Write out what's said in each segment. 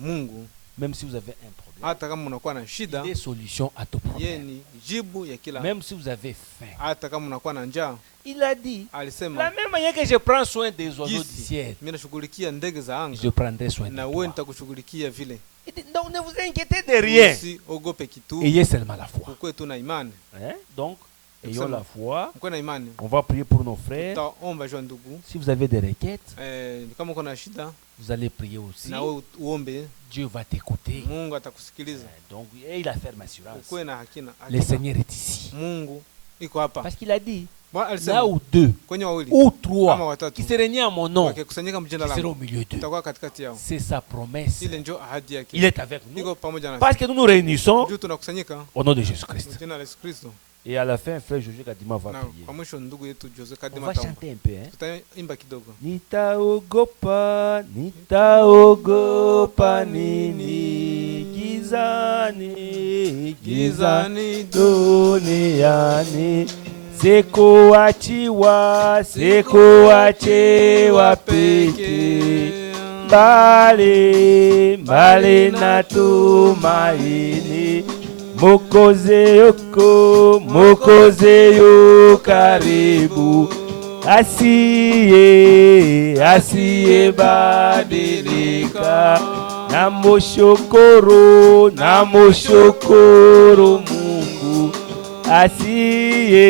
Mungu. Même si vous avez un problème, Hata kama unakuwa na il y shida, a des solutions à tout yeye problème. ni jibu ya kila. Même si vous avez faim, Hata kama unakuwa na njaa, il a dit, la alisema même manière que je prends soin des oiseaux du jinsi ciel, mimi nashughulikia ndege za anga, je prendrai soin de na wewe toi. nitakushughulikia vile. Il dit, donc ne vous inquiétez de rien. Usiogope kitu, Ayez seulement la foi. ukwe tu na imani. Donc, ayons la foi. Ukwe na imani. On va prier pour nos frères. Tutaomba jua ndugu. Si vous avez des requêtes, kama uko na shida, vous allez prier aussi. na wewe uombe, Dieu va t'écouter. Mungu atakusikiliza. Donc, il a ferme assurance. Ukwe na hakina. Le Seigneur est ici. Mungu iko hapa. Parce qu'il a dit, alisema, là où deux kwenye wawili ou trois ama watatu qui se réunissent à mon nom, wakikusanyika mjina qui seront langu, au milieu d'eux. utakuwa katikati yao. C'est sa promesse. Ile ndio ahadi yake. Il est avec nous. Iko pamoja nasi. Parce que nous nous réunissons Juu tunakusanyika au nom de Jésus-Christ. jina la Yesu Kristo. Et à la fin, frère Josué Kadima va Na prier. kwa mwisho ndugu yetu Jose On Kadima va taomba. chanter un peu. Hein? Tutaimba kidogo. Nitaogopa, nitaogopa nini gizani, gizani duniani, sikuachiwa, sikuachiwa peke, mbali, mbali na tumaini, Mwokozi yuko, Mwokozi yu karibu, asiye badilika, namushukuru Mungu, asiye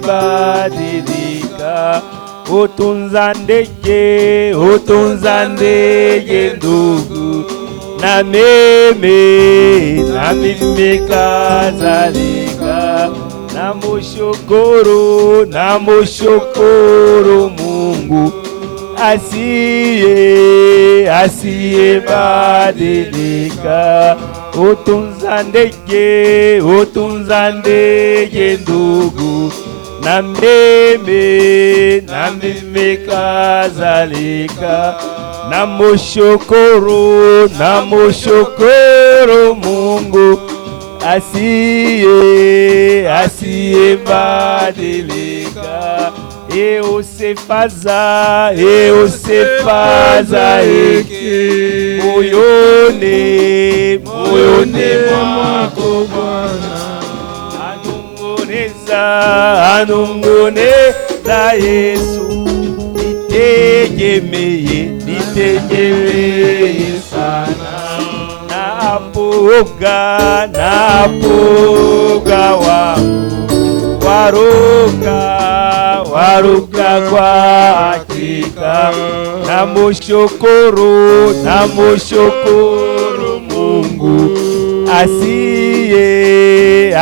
badilika, utunza ndege ndugu, na mimi kadhalika, namushukuru Mungu, asiye badilika, utunza ndege ndugu, na mimi kadhalika, namushukuru Mungu, asiye badilika, eusefaza eke moyoni mwako Bwana, anungoneza Yesu, nitegemeye sana, napoga waruka kwa hakika, namushukuru Mungu, asiye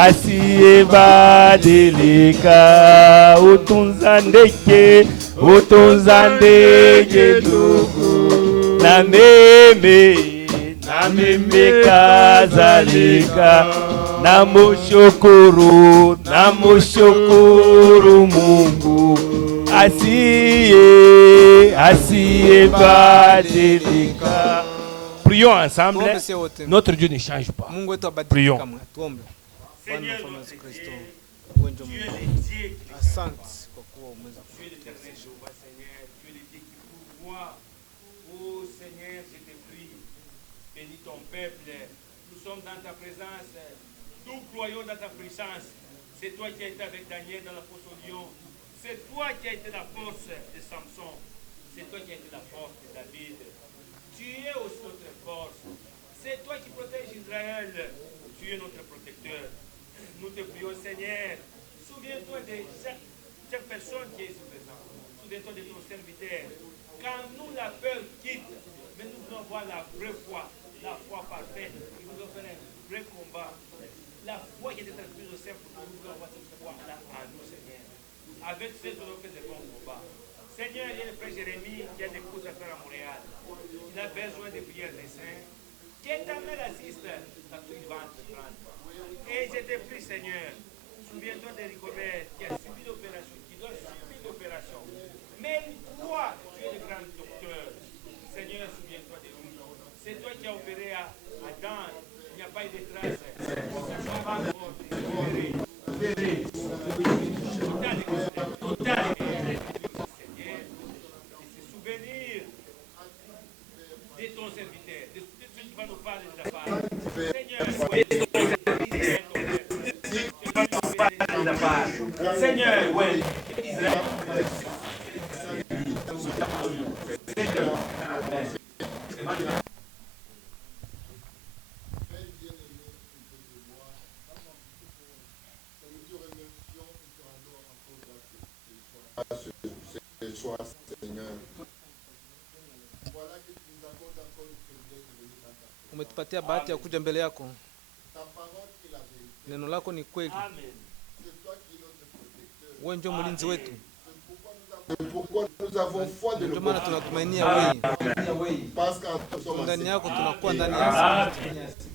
badilika, utunza ndege ndugu, na mimi kadhalika, namushukuru Mungu, asiye badilika. Prions ensemble. Notre Dieu ne change pas. Prions. Seigneur Jésus Kristo, asante kwa kuwa umeweza Jéhovah Seigneur, tu es le Dieu qui pourvoit. Oh Seigneur, je te prie, bénis ton peuple. Nous sommes dans ta présence, nous croyons dans ta puissance. C'est toi qui as été avec Daniel dans la fosse au lion. C'est toi qui as été la force de Samson. C'est toi qui as été la force de David. Tu es aussi notre force. C'est toi qui protèges Israël. Tu es notre protecteur. Nous te prions, Seigneur. Souviens-toi de chaque personne qui est ici présente. Souviens-toi de ton serviteur. Quand nous, la peur quitte, mais nous voulons voir la vraie foi, la foi parfaite. Nous voulons faire un vrai combat. La foi qui était transmise au sein pour nous, nous voulons avoir cette foi-là en nous, Seigneur. Avec ce, nous allons faire des bons combats. Seigneur, il y a le frère Jérémie qui a des courses à faire à Montréal. Il a besoin de prières des saints. Que ta mère assiste à tout il va entreprendre. Et je te prie, Seigneur, souviens-toi de Rigobert qui a subi l'opération, qui doit subir l'opération. Mais toi, tu es le grand docteur. Seigneur, souviens-toi de lui. C'est toi qui as opéré à Dan. Il n'y a pas eu de traces. Seigneur, et se souvenir de ton ton serviteur, de celui qui va nous parler de ta part. Seigneur, soyez ton serviteur, Seigneur, ouais. Ce soir, Seigneur. Voilà que tu nous accordes encore le privilège de venir dans ta présence. Umetupatia bahati ya kuja mbele yako. Ta parole est la vérité. Neno lako ni kweli. Amen. C'est toi qui es notre protecteur. Wewe ndio mlinzi wetu. C'est pourquoi nous avons foi de Ndio le maana tunatumainia wewe. parce qu'en nous sommes Ndani yako ensemble. tunakuwa ndani ya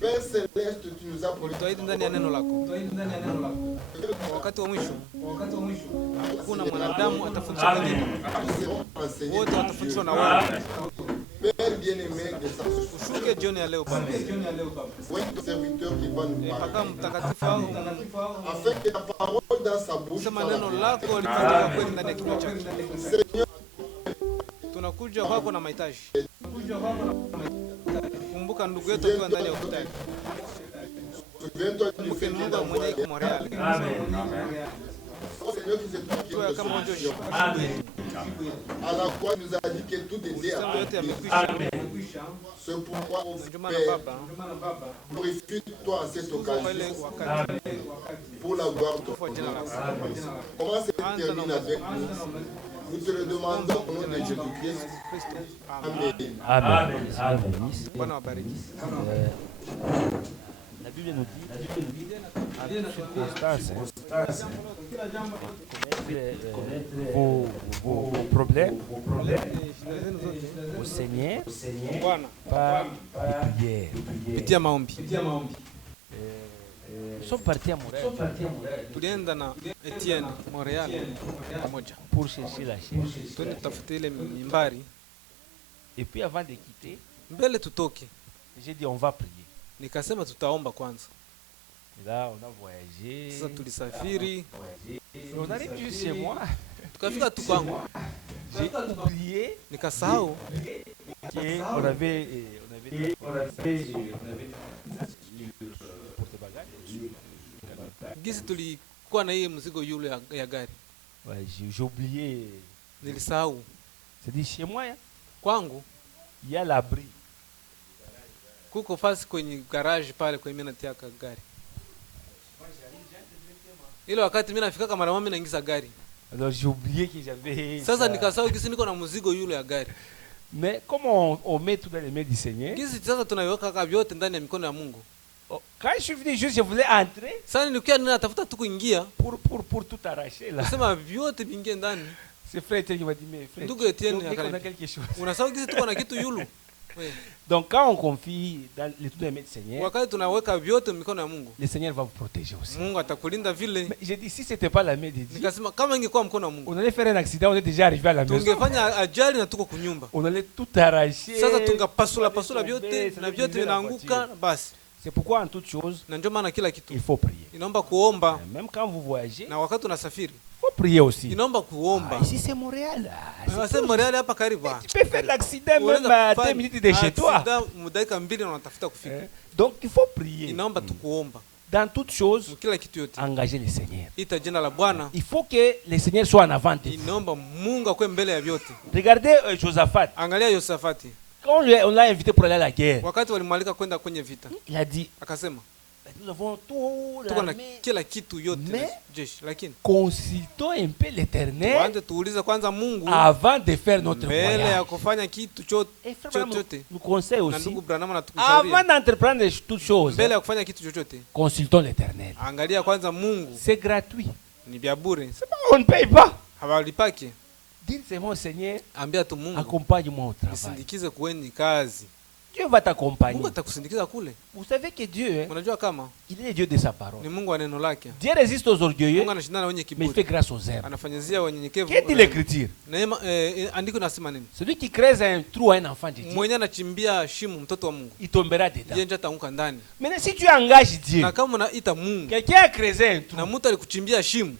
Père Céleste, tu nous as promis. tuahidi ndani ya neno lako. Wakati wa mwisho hakuna mwanadamu atafundishwa na neno. Wote watafundishwa na wewe. Père bien-aimé de sa Ushuke jioni ya leo Baba. oui, ton serviteur qui va nous Paka parler. mtakatifu wako. Afin que ta parole dans sa bouche Sema soit la neno vérité. lako lifanyike kweli ndani ya kinywa chake. Seigneur, Tunakuja kwako na mahitaji. Kumbuka ndugu yetu akiwa ndani ya hospitali. souviens-toi du Kumbuke fait qu'il Mungu mwenye envoyé iko Montreal. Oh Seigneur, qui c'est toi qui Tuwe nous kama as unjo sauvé. À la croix, il nous a dit que tout était Mambo yote accompli. yamekwisha. C'est pourquoi, Ndio maana Père, Baba, glorifie-toi à cette kwa ile occasion wakati pour la gloire de ton kwa jina nom. lako. Comment se termine avec nous? Nous te le demandons au nom de Jésus-Christ. Kristo. Amen. Amen. Bwana wabariki. La Bible nous dit, en toute circonstance, connaître vos problèmes Shida zenu zote au Seigneur Bwana par prière. kupitia maombi. Nous sommes partis à Montréal Tulienda na Etienne Montreal pamoja. pour chercher la chaise. Twende tutafute ile mimbari Et puis avant de quitter, mbele tutoke. j'ai dit on va prier. Nikasema tutaomba kwanza. Et là, on a voyagé. Sasa tulisafiri, On arrive juste chez moi. tukafika tu kwangu. J'ai oublié Nikasahau qu'on avait le porte-bagages. gisi tulikuwa na hii mzigo yule ya gari. Ouais, j'ai oublié. Nilisahau C'est dit chez moi, hein, kwangu il y a l'abri. kuko fasi kwenye garage pale kwenye mimi natiaka gari. Ile wakati mimi nafika kama mara mimi naingiza gari. Alors j'ai oublié que j'avais. Sasa ça. nikasahau gisi niko na mzigo yule ya gari. Mais comment on met tout dans les mains du Seigneur? Gisi sasa tunaiweka kaka vyote ndani ya mikono ya Mungu. Oh, quand je suis venu juste, je voulais entrer Sasa nilikuwa ninatafuta tu kuingia, pour tout arracher là. nasema vyote vingie ndani. C'est frère Etienne qui m'a dit, mais frère, Ndugu Etienne donc, dès qu'on a akaniambia, quelque chose. unasahau gisi tuko na kitu yulu. We, Donc quand on confie dans les tout dans les mains du Seigneur, wakati tunaweka vyote mikono ya Mungu, le Seigneur va vous protéger aussi. Mungu atakulinda vile. Mais j'ai dit, si c'était pas la main de Dieu, Nikasema kama ingekuwa mkono wa Mungu, on allait faire un accident, on est déjà arrivé à la maison. tungefanya ajali na tuko kunyumba. On allait tout arracher. Sasa tungapasula pasula tomber, vyote ça na allait vyote briser la vinaanguka voiture. basi. C'est pourquoi en toute chose, Na ndio maana kila kitu il faut prier. inaomba kuomba, Même quand vous voyagez, na wakati unasafiri il faut prier aussi. inaomba kuomba. Ah, ici c'est Montréal. Ah, c'est Sasa tout. Montreal hapa karibu. Tu peux faire l'accident même Unaweza à kufanya 2 minutes de chez toi. accident mudakika 2 na unatafuta kufika. Hein? Donc il faut prier. Inaomba tu kuomba. Dans toute chose, Kila kitu yote engager le Seigneur. ita jina la Bwana. Il faut que le Seigneur soit en avant de vous. Inaomba Mungu akwe mbele ya vyote. Regardez Josaphat. Angalia Yosafati, Quand on l'a invité pour aller à la guerre, wakati walimwalika kwenda kwenye vita, il a dit, akasema nous avons tout tuko na l'armée. kila kitu yote Mais- na jeshi, lakini Consultons un peu l'Éternel tuanze tuulize kwanza Mungu avant de faire notre mbele ya voyage. kufanya kitu chote. Et frère Branham chochote. nous conseille Na aussi, ndugu Branham avant anatukushauri d'entreprendre toutes choses, mbele ya kufanya kitu chochote, consultons l'Éternel. angalia kwanza Mungu. C'est gratuit. Ni vya bure, On ne paye pas. hawalipaki. Dis c'est mon Seigneur, Ambia tu Mungu accompagne-moi au travail. nisindikize kweni kazi. Dieu va Mungu t'accompagner. atakusindikiza kule. Vous savez que Dieu, hein, Unajua kama il est le Dieu de sa parole. ni Mungu wa neno lake. Dieu résiste aux orgueilleux, Mungu anashindana na wenye mais il fait kiburi, grâce aux hommes. anafanyizia wenyenyekevu. Qu'est-ce dit l'Écriture? Neema, andiko nasema nini? Celui qui creuse un trou à un enfant de Dieu, Mwenye anachimbia shimo mtoto wa Mungu, il tombera dedans. yeye ndio ataanguka ndani. Maintenant, si tu engages Dieu, Na kama unaita Mungu quelqu'un a creusé un trou, na mtu alikuchimbia shimo,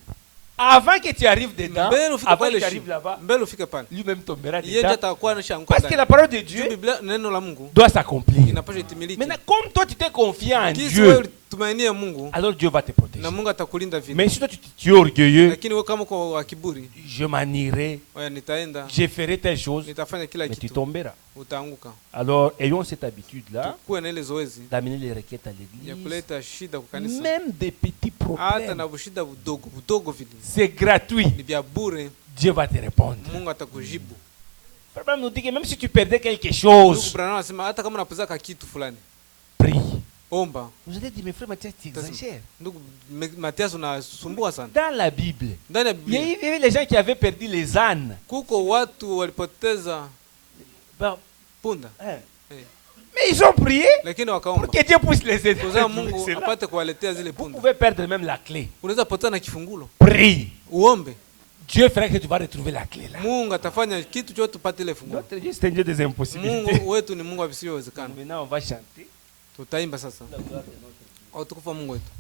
avant que tu arrives dedans, mbele ufike avant que pale tu arrives là-bas, mbele ufike pale lui-même tombera yeye ndiye dedans. atakuwa anashanguka Parce que ndani. la parole de Juu Dieu Biblia neno la Mungu doit s'accomplir. inapaswa itimilike. Maintenant, comme toi tu t'es confiant en Kisi wewe Dieu, ulitumainia Mungu alors Dieu va te protéger. na Mungu atakulinda vile. Mais si toi tu es orgueilleux, Lakini wewe kama uko wa kiburi, je m'en irai, oya nitaenda, je ferai telle chose, nitafanya kila mais tu kitu, tomberas. utaanguka. Alors, ayons cette habitude-là Kuwe na ile zoezi d'amener les requêtes à ya l'église, kuleta shida kwa kanisa, même des petits hata na problèmes. bushida budogo vile C'est gratuit. ni vya bure, Dieu va te répondre. Mungu atakujibu. Abraham nous dit que même si tu perdais quelque Ndugu chose, Branham anasema hata kama unapoteza kitu fulani, prie. omba. Vous allez dire, mais frère Mathias, tu exagères. Ndugu Matias, unasumbua sana. Dans la Bible, Ndani ya il y Biblia avait les gens qui avaient perdu les ânes. kuko watu walipoteza Ben, punda, mais ils ont prié lakini pour wakaomba que Dieu puisse les aider. kuzaa Mungu C'est là. apate kuwaletea zile Vous punda. pouvez perdre même la clé. Unaweza potana na kifungulo, Prie. uombe, Dieu fera que tu vas retrouver la clé là. Mungu atafanya kitu chote tupate ile fungulo. Notre Dieu, c'est un Dieu des impossibilités. Mungu wetu ni Mungu wa visivyowezekana. Maintenant, on va chanter. Tutaimba sasa utukufu wa Mungu wetu.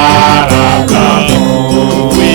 Incomparable, oui.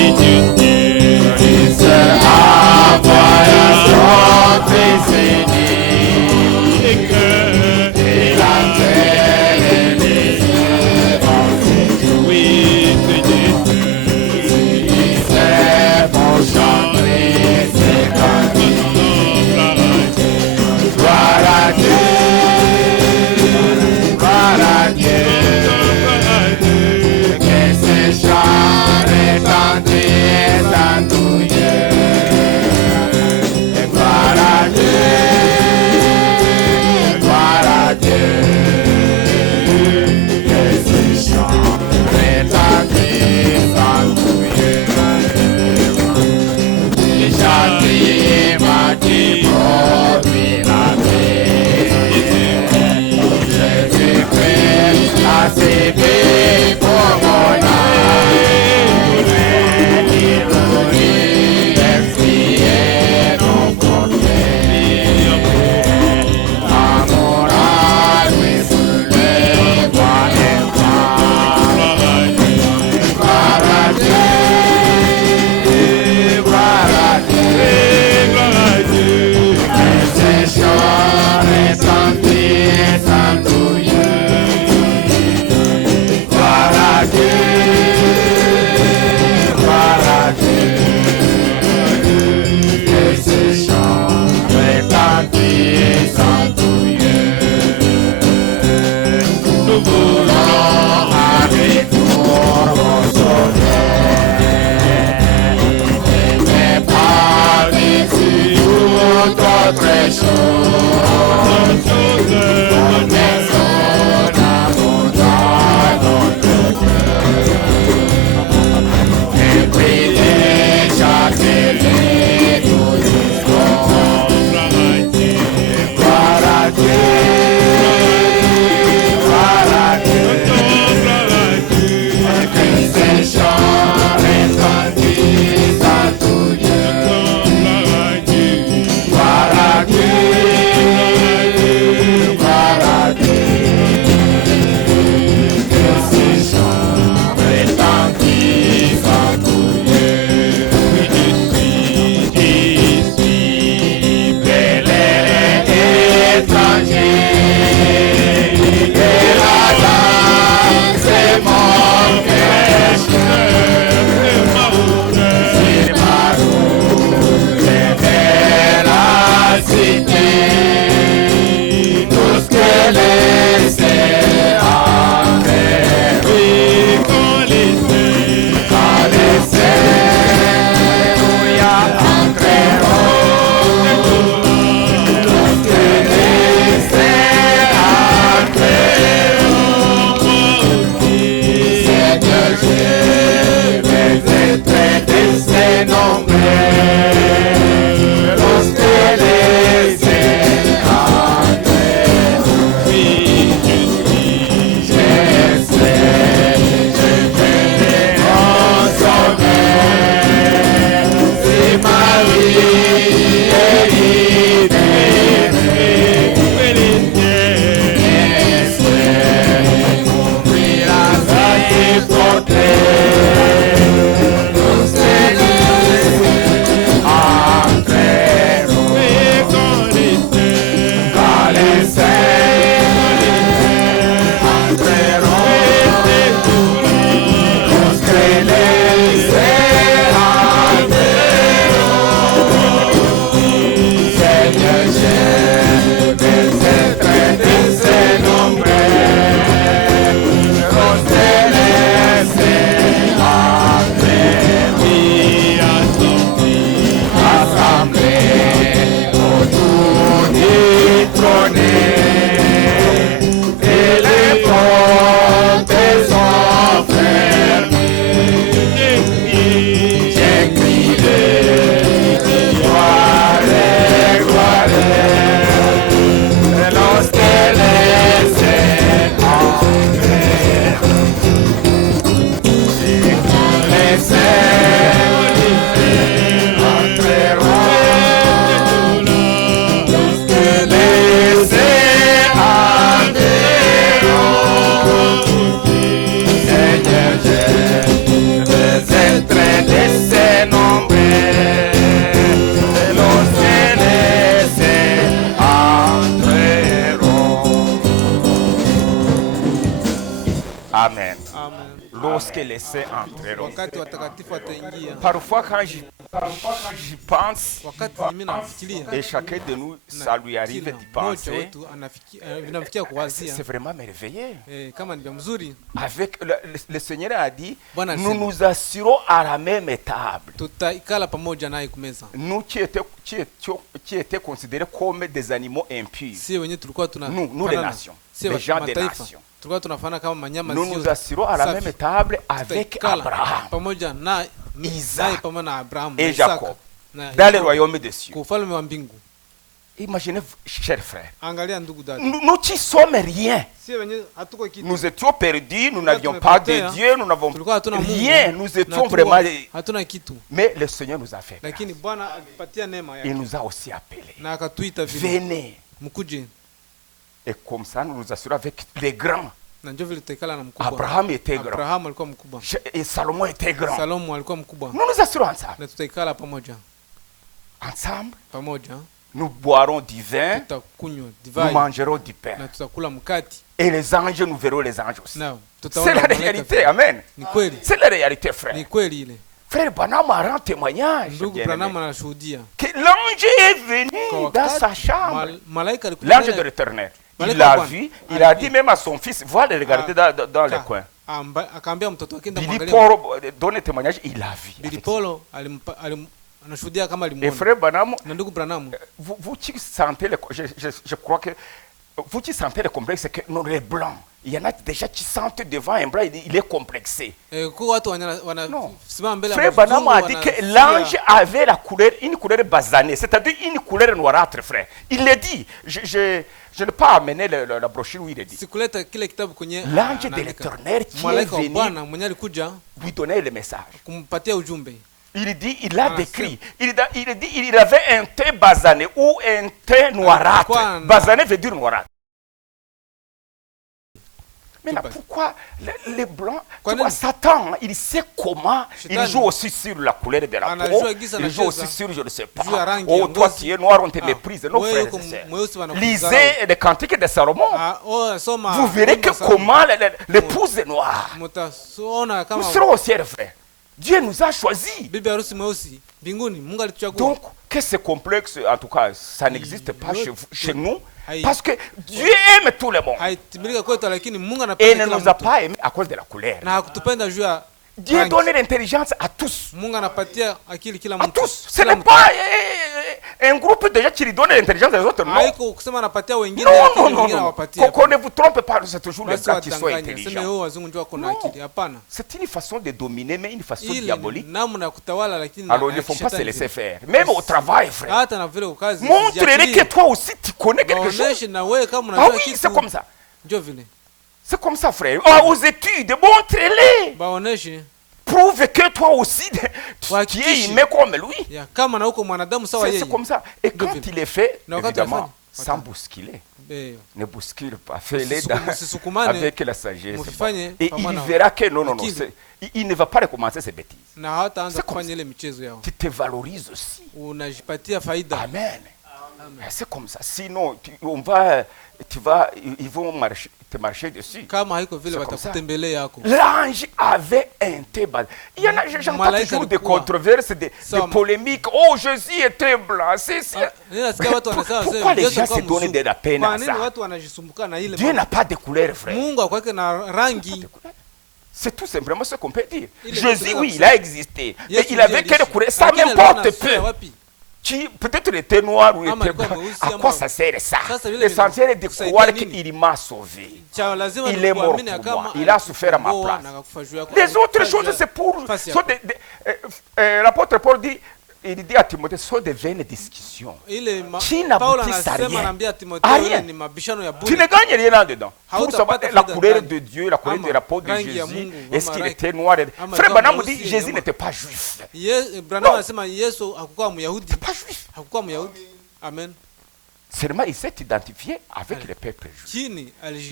les saints entreront. wakati watakatifu wataingia. Parfois quand j'y pense, Wakati mimi nafikiria et chacun de nous, ça lui arrive kila d'y mmoja penser, wetu vinamfikia kuwazia c'est vraiment merveilleux. kama ni mzuri. Avec le Seigneur a dit, Bwana nous asema, nous assurons à la même table. tutaikala pamoja naye kumeza. Nous qui étaient considérés comme des animaux impurs, Si wenyewe tulikuwa nous les nations, les gens des nations, tulikuwa tunafanya kama manyama nous nous assurons à la même table avec Abraham, pamoja na Isaac pamoja na Abraham et Jacob dans le royaume des cieux. kwa ufalme wa mbingu. Imaginez, chers frères, Angalia ndugu dada, nous qui sommes rien, si wenyewe hatuko kitu, nous étions perdus, nous n'avions pas de Dieu, nous n'avons tulikuwa hatuna Mungu, rien, nous étions na vraiment... hatuna kitu, Mais le Seigneur nous a fait grâce. lakini Bwana alipatia neema Il yake nous a aussi appelés. na akatuita vile, Venez. mkuje. Et comme ça, nous nous assurons avec les grands. Na ndio vile tutakala na mkubwa. Abraham était grand. Abraham alikuwa mkubwa. Et Salomon était grand. Salomo alikuwa mkubwa. Nous nous assurons ensemble. Na tutaikala pamoja. Ensemble, Pamoja. nous boirons du vin, Tutakunywa nous divai mangerons du pain. na tutakula mkati. Et les anges, nous verrons les anges aussi. Na C'est tutaona la malaika réalité, pia. amen. Ni kweli. C'est la réalité, frère. Ni kweli ile. Frère Branham a rendu témoignage. Ndugu Branham anashuhudia Que l'ange est venu dans sa chambre. Malaika alikuja. L'ange de l'Éternel. Il Malaika l'a wa vu. Bwana. Il a dit même à son fils, va le regarder dans le coin. Akaambia mtoto wake ndio Billy mwangalia. Paul donne témoignage, il l'a vu. Billy Paul anashuhudia kama Et alimuona. frère Branham, Na ndugu Branham, vous qui sentez je crois que vous qui sentez le complexe, que non, les blancs, il y en a déjà qui sentent devant un blanc, il est complexé. kwa watu Non. wanasimama mbele ya Frère Branham a dit que l'ange avait la couleur, une couleur basanée, c'est-à-dire une couleur noirâtre, frère. Il l'a dit. Je n'ai pas amené la brochure où il est dit. Sikuleta kile kitabu kwenye L'ange de l'Éternel qui est malaika wa venu Bwana mwenye alikuja lui donner le message. kumpatia ujumbe. Il dit, il a décrit, il avait un teint basané ou un teint noirâtre. Basané veut dire noirâtre. Mais là, pourquoi les blancs, tu vois, Satan, il sait comment, il joue aussi sur la couleur de la peau, il joue aussi sur, je ne sais pas, oh, toi qui es noir, on te méprise. Non, frères et sœurs. Lisez les cantiques de Salomon. Vous verrez que comment l'épouse est noire. Nous serons aussi, frères. Dieu nous a choisis. Donc, que ce complexe, en tout cas, ça n'existe pas chez nous. Parce que Dieu aime tout le monde. Et il ne nous a pas aimés à cause de la couleur. Dieu donne l'intelligence à tous. À tous. Ce n'est pas un groupe de gens qui lui donne l'intelligence des autres. Non, non. Qu'on ne vous trompe pas, c'est toujours les gars qui sont intelligents. C'est une façon de dominer, mais une façon diabolique. Alors ils ne font pas se laisser faire. Même au travail, frère. Montre-les que toi aussi tu connais quelque chose. Ah oui, c'est comme ça. C'est comme ça, frère. Aux études, montre-les. Prouve que toi aussi tu es humain comme lui. C'est comme ça. Et quand il est fait, évidemment, sans bousculer. Ne bouscule pas. Fais-les avec la sagesse. Et il verra que non. Il ne va pas recommencer ces bêtises. C'est comme ça. Tu te valorises aussi. Amen. C'est comme ça. Sinon, ils vont te marcher dessus. L'ange avait un teint. Il y en a, j'entends toujours des controverses, des polémiques. Oh, Jésus était blanc. Pourquoi les gens se donnent de la peine à ça? Dieu n'a pas de couleur, frère. C'est tout simplement ce qu'on peut dire. Jésus, oui, il a existé. Mais il avait quelle couleur? Ça m'importe peu. Peut-être il était noir ou il était blanc. À quoi ça sert ça? L'essentiel est de croire qu'il m'a sauvé. Il est mort pour moi. Il a souffert à ma place. Les autres choses, c'est pour... L'apôtre Paul dit, il dit à Timothée, ce sont des vaines discussions qui n'aboutissent à rien. À rien. Tu ne gagnes rien là-dedans. Pour savoir la couleur de Dieu, la couleur de la peau de Jésus, est-ce qu'il était noir? Frère Branham dit, Jésus n'était pas juif. Non. Pas juif. Amen. Seulement, il s'est identifié avec le peuple juif.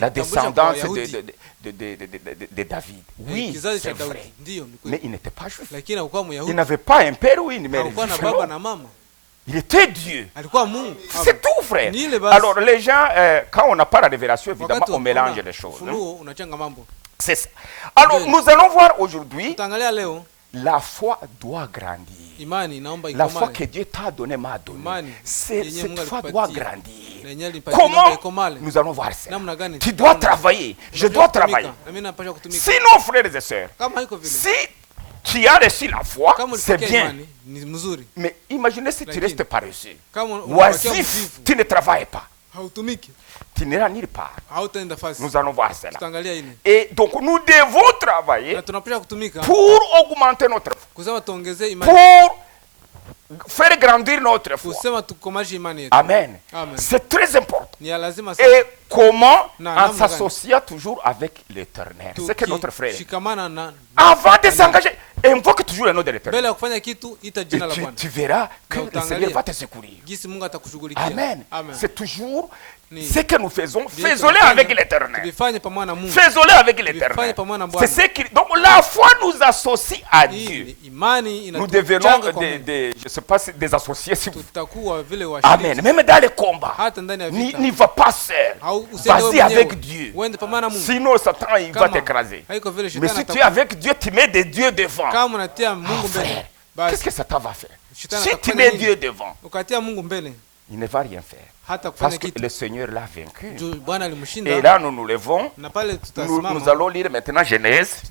La descendance de David. Oui, c'est vrai. Mais il n'était pas juif. Il n'avait pas un père ou une mère. Il était Dieu. C'est tout, frère. Alors, les gens, quand on n'a pas la révélation, évidemment, on mélange les choses. C'est ça. Alors, nous allons voir aujourd'hui, la foi doit grandir. La foi que Dieu t'a donnée m'a donnée. Cette foi doit grandir. Comment nous allons voir ça? Tu dois travailler. Je dois travailler. Sinon, frères et sœurs, si tu as reçu la foi, c'est bien. Mais imaginez si tu restes paresseux. Oisif, tu ne travailles pas. Tu n'iras nulle part. Nous allons voir cela. Et donc nous devons travailler pour augmenter notre foi, pour faire grandir notre foi. Amen. C'est très important. Et comment? En s'associant toujours avec l'Éternel. C'est que notre frère, avant de s'engager, invoque toujours le nom de l'Éternel. Et tu verras que le Seigneur va te secourir. Amen. C'est toujours ce que nous faisons. Faisons-le avec l'Éternel. Faisons-le avec l'Éternel. C'est ce qui... Donc la foi nous associe à Dieu. Nous devenons je ne sais pas, des associés. Si vous... Amen. Même dans les combats, n'y va pas seul. Vas-y avec Dieu. Sinon Satan il va t'écraser. Mais si tu es avec Dieu, tu mets des dieux devant. Frère, qu'est-ce que Satan va faire? Si tu mets Dieu devant, il ne va rien faire. Parce que le Seigneur l'a vaincu. Et là, nous nous levons. Nous allons lire maintenant Genèse.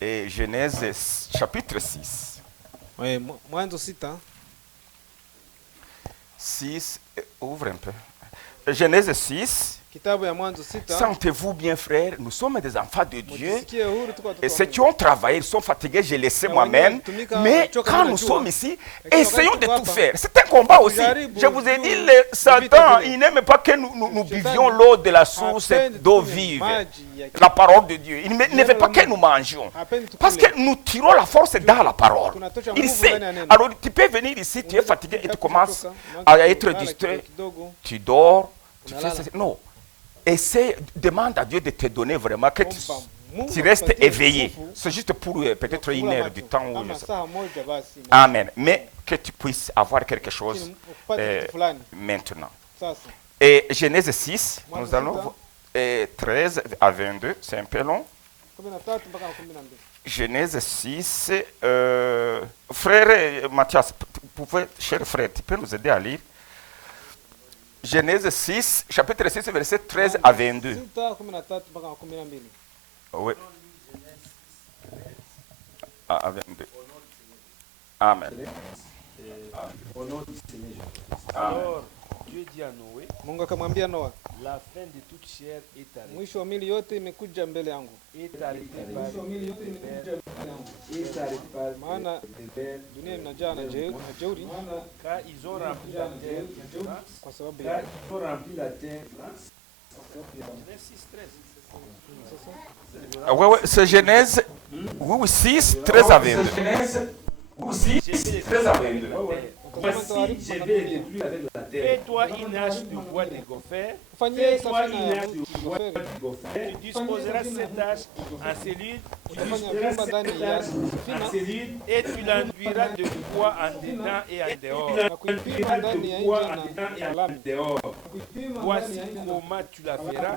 Et Genèse chapitre 6. 6, ouvre un peu. Genèse 6. Sentez-vous bien, frères, nous sommes des enfants de Dieu. Et ceux qui ont travaillé, ils sont fatigués, j'ai laissé moi-même. Mais quand nous sommes ici, essayons de tout faire. C'est un combat aussi. Je vous ai dit, Satan, il n'aime pas que nous buvions l'eau de la source d'eau vive. La parole de Dieu. Il ne veut pas que nous mangions. Parce que nous tirons la force dans la parole. Il sait. Alors tu peux venir ici, tu es fatigué et tu commences à être distrait. Tu dors, tu fais ça. Non. Essaye, demande à Dieu de te donner vraiment que tu restes éveillé. C'est juste pour peut-être une heure du temps. Où Amen. Mais que tu puisses avoir quelque chose maintenant. Et Genèse 6, nous allons 13 à 22, c'est un peu long. Genèse 6, frère Mathias, cher frère, tu peux nous aider à lire? Genèse 6, chapitre 6, verset 13 à 22. Oui. À 22. Amen. Alors, Dieu dit à Noé, la fin de toute chair est arrivée. Mwisho wa mili yote imekuja mbele yangu. Maana dunia inajaa na jeuri. Kwa sababu ya ouais, c'est Genèse 6, 13 à 22. 6, 13 à 22. Voici, je vais détruire avec la terre. Fais-toi une hache de bois de gopher. Fais-toi une hache de bois de gopher. Tu disposeras cette hache en cellule. Tu disposeras cette hache en cellule et tu l'enduiras de bois en dedans et en dehors. Tu l'enduiras de bois en dedans et en dehors. Voici comment tu la feras.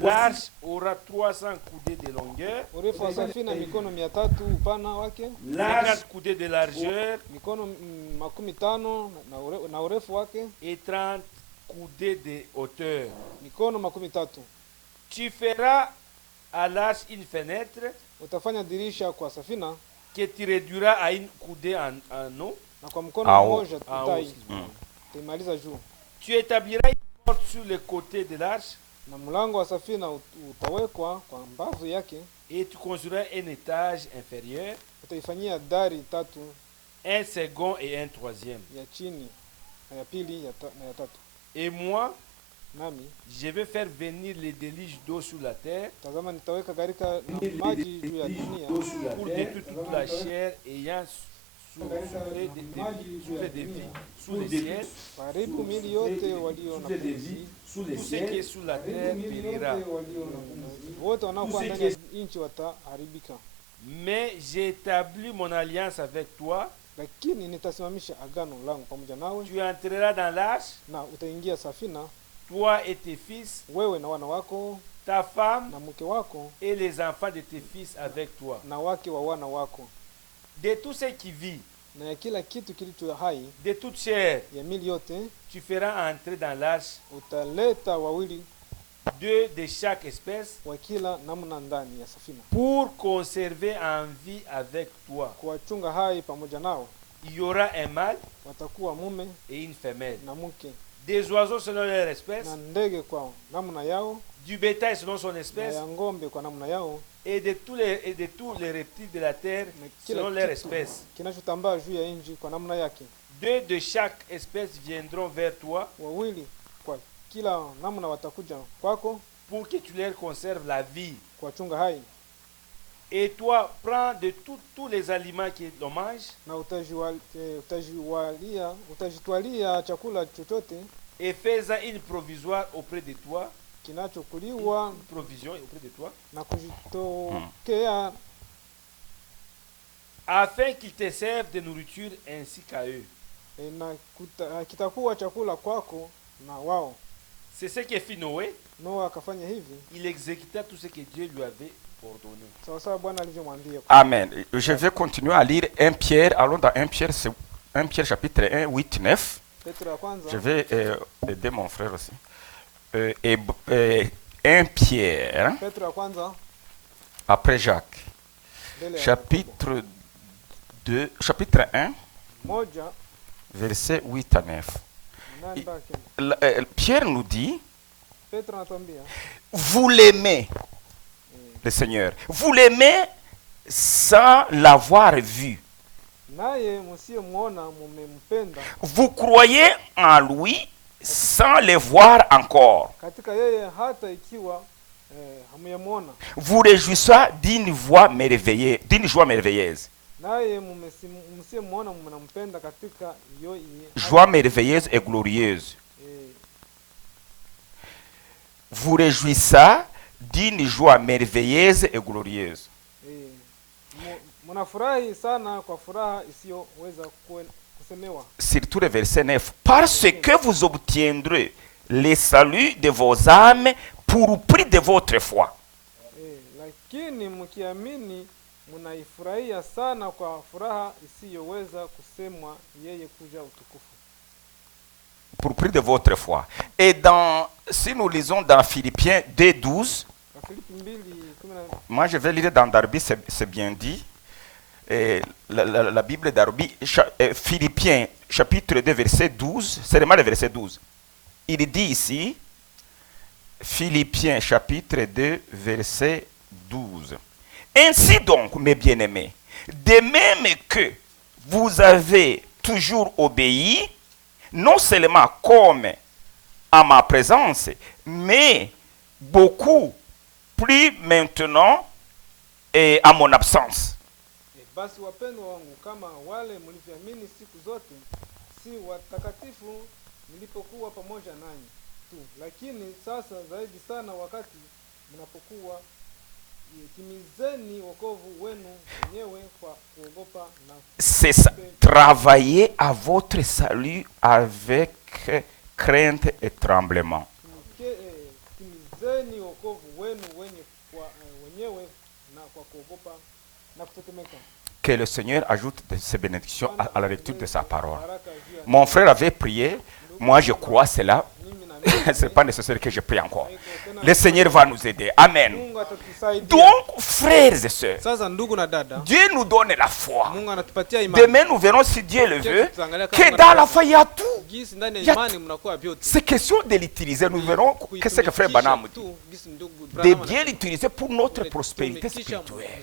L'arche aura 300 coudées de longueur, 50 coudées de largeur et 30 coudées de hauteur. Tu feras à l'arche une fenêtre que tu réduiras à une coudée en eau. Tu établiras une porte sur le côté de l'arche. Et tu construiras un étage inférieur, un second et un troisième. Et moi, je vais faire venir les déluges d'eau sur la terre pour détruire toute la chair ayant sous le ciel. Tout ce qui est sous la terre périra. Mais j'ai établi mon alliance avec toi. Tu entreras dans l'arche, toi et tes fils, ta femme na mke wako et les enfants de tes fils avec toi. na wake wa wana wako, De tout ce qui vit, na ya kila kitu kilicho hai, de toute chair, ya mili yote, tu feras entrer dans l'arche utaleta wawili 2 de chaque espèce wa kila namna ndani ya safina, pour conserver en vie avec toi. kuwachunga hai pamoja nao. Il y aura un mâle Watakuwa mume et une femelle. na mke, Des oiseaux selon leur espèce, na ndege kwa namna yao, du bétail selon son na espèce, ya ng'ombe kwa namna yao, et de tous les reptiles de la terre na selon kila leur kitu espèce. kinachotambaa juu ya nchi kwa namna yake. 2 de chaque espèce viendront vers toi Wawili kwa kila namna watakuja kwako pour que tu leur conserves la vie. kuwachunga hai, Et toi, prends de tous les aliments que l'on mange na utajitwalia chakula chochote et fais-en une provisoire auprès de toi. kinachokuliwa Une provision auprès de toi. na kujitokea, Afin qu'ils te servent de nourriture ainsi qu'à eux. na kitakuwa chakula kwako na wao. C'est ce que fit Noé. Noa akafanya hivi Il exécuta tout ce que Dieu lui avait ordonné. sawa sawa Bwana alivyomwambia. Amen. Je vais continuer à lire 1 Pierre. Allons dans 1 Pierre, c'est 1 Pierre chapitre 1, 8, 9. Petro ya kwanza, Je vais aider mon frère aussi. 1 Pierre, Petro ya kwanza après Jacques, mbele ya chapitre 2, chapitre 1, moja versets 8 à 9. nani baki. Pierre nous dit, Petro anatuambia vous l'aimez, le Seigneur. Vous l'aimez sans l'avoir vu. naye msiyemwona mumempenda, Vous croyez en lui sans le voir encore. katika yeye hata ikiwa hamuyamwona, Vous réjouissez d'une voix merveilleuse, d'une joie merveilleuse. naye msiyemwona mnampenda katika Joie merveilleuse et glorieuse. Vous réjouissez d'une joie merveilleuse et glorieuse. mnafurahi sana kwa furaha isiyoweza kusemewa. Surtout le verset 9. Parce que vous obtiendrez le salut de vos âmes pour prix de votre foi. Lakini mkiamini mnaifurahia sana kwa furaha isiyoweza kusemwa yeye kuja utukufu. Pour prix de votre foi. Et si nous lisons dans Philippiens 2:12, moi je vais lire dans Darby, c'est bien dit. Et la Bible d'Arby, Philippiens chapitre 2 verset 12, c'est vraiment le verset 12. Il dit ici, Philippiens chapitre 2 verset 12. Ainsi donc, mes bien-aimés, de même que vous avez toujours obéi, non seulement comme à ma présence, mais beaucoup plus maintenant et à mon absence. Basi wapendwa wangu, kama wale mlivyoamini siku zote, si watakatifu nilipokuwa pamoja nanyi tu, lakini sasa zaidi sana wakati mnapokuwa, timizeni wokovu wenu wenyewe kwa kuogopa na c'est ça. Travaillez à votre salut avec crainte et tremblement. Timizeni wokovu wenu wenyewe na kwa kuogopa na kutetemeka. Que le Seigneur ajoute ses bénédictions à la lecture de sa parole. Mon frère avait prié, moi je crois cela. Ce n'est pas nécessaire que je prie encore. Le Seigneur va nous aider. Amen. Donc, frères et sœurs, Dieu nous donne la foi. Demain, nous verrons, si Dieu le veut, que dans la foi, il y a tout. C'est question de l'utiliser. Nous verrons qu'est-ce que frère Branham dit. De bien l'utiliser pour notre prospérité spirituelle,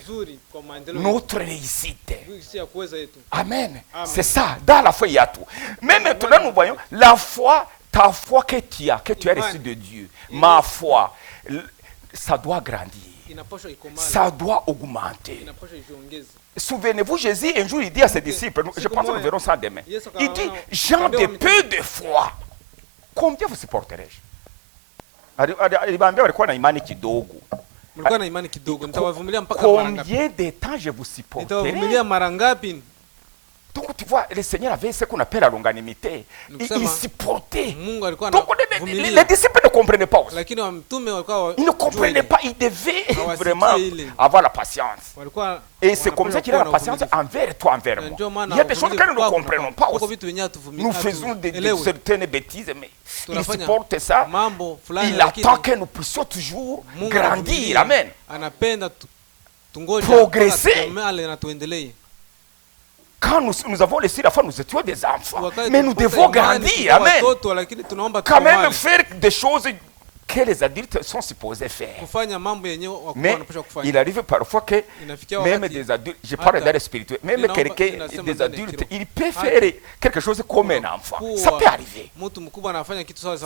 notre réussite. Amen. C'est ça. Dans la foi, il y a tout. Mais maintenant, nous voyons la foi. Ta foi que tu as reçue de Dieu, ma foi, ça doit grandir, ça doit augmenter. Souvenez-vous, Jésus, un jour, il dit à ses disciples, je pense que nous verrons ça demain, il dit, gens de peu de foi, combien vous supporterai-je? Combien de temps je vous supporterai? Donc tu vois, le Seigneur avait ce qu'on appelle la longanimité. Il supportait. Donc les disciples ne comprenaient pas aussi. Ils ne comprenaient pas, ils devaient vraiment avoir la patience. Et c'est comme ça qu'il a la patience envers toi, envers moi. Il y a des choses que nous ne comprenons pas aussi. Nous faisons certaines bêtises, mais il supporte ça. Il attend que nous puissions toujours grandir. Amen. Progresser. Quand nous avons laissé la foi, nous étions des enfants. Mais nous devons grandir. Amen. Quand même faire des choses que les adultes sont supposés faire. Mais il arrive parfois que même des adultes, je parle dans le spirituel, même quelqu'un des adultes, il peut faire quelque chose comme un enfant. Ça peut arriver.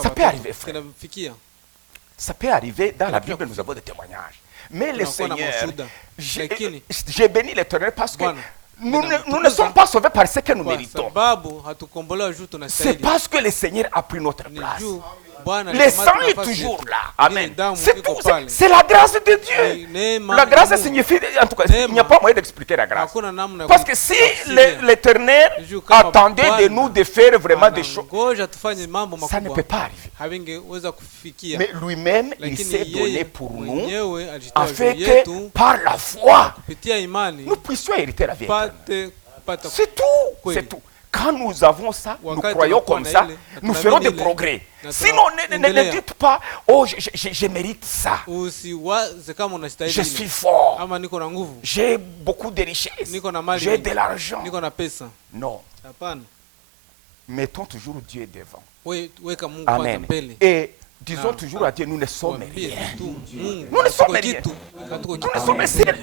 Ça peut arriver, frère. Ça peut arriver. Dans la Bible, nous avons des témoignages. Mais le Seigneur, j'ai béni l'Éternel parce que nous ne sommes pas sauvés par ce que nous méritons. C'est parce que le Seigneur a pris notre place. Le sang est toujours là. Amen. C'est tout. C'est la grâce de Dieu. La grâce signifie, en tout cas, il n'y a pas moyen d'expliquer la grâce. Parce que si l'Éternel attendait de nous de faire vraiment des choses, ça ne peut pas arriver. Mais lui-même, il s'est donné pour nous, afin que par la foi, nous puissions hériter la vie éternelle. C'est tout. C'est tout. Quand nous avons ça, nous croyons comme ça, nous ferons des progrès. Sinon, ne dites pas, oh, je mérite ça. Je suis fort. J'ai beaucoup de richesses. J'ai de l'argent. Non. Mettons toujours Dieu devant. Amen. Et disons toujours à Dieu, nous ne sommes rien. Nous ne sommes rien.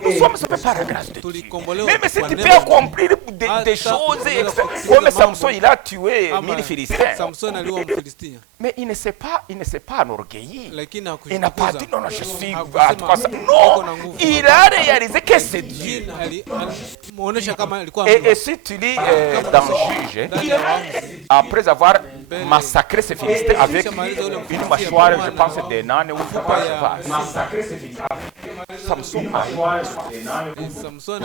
Nous sommes sauvés par la grâce de Dieu. Même si tu peux accomplir des choses, comme Samson, il a tué 1000 Philistins. Mais il ne s'est pas enorgueilli. Il n'a pas dit non, je suis. Non, il a réalisé que c'est Dieu. Et si tu lis dans Juge, après avoir massacré ces Philistins avec une mâchoire, je pense, des nanes ou Samson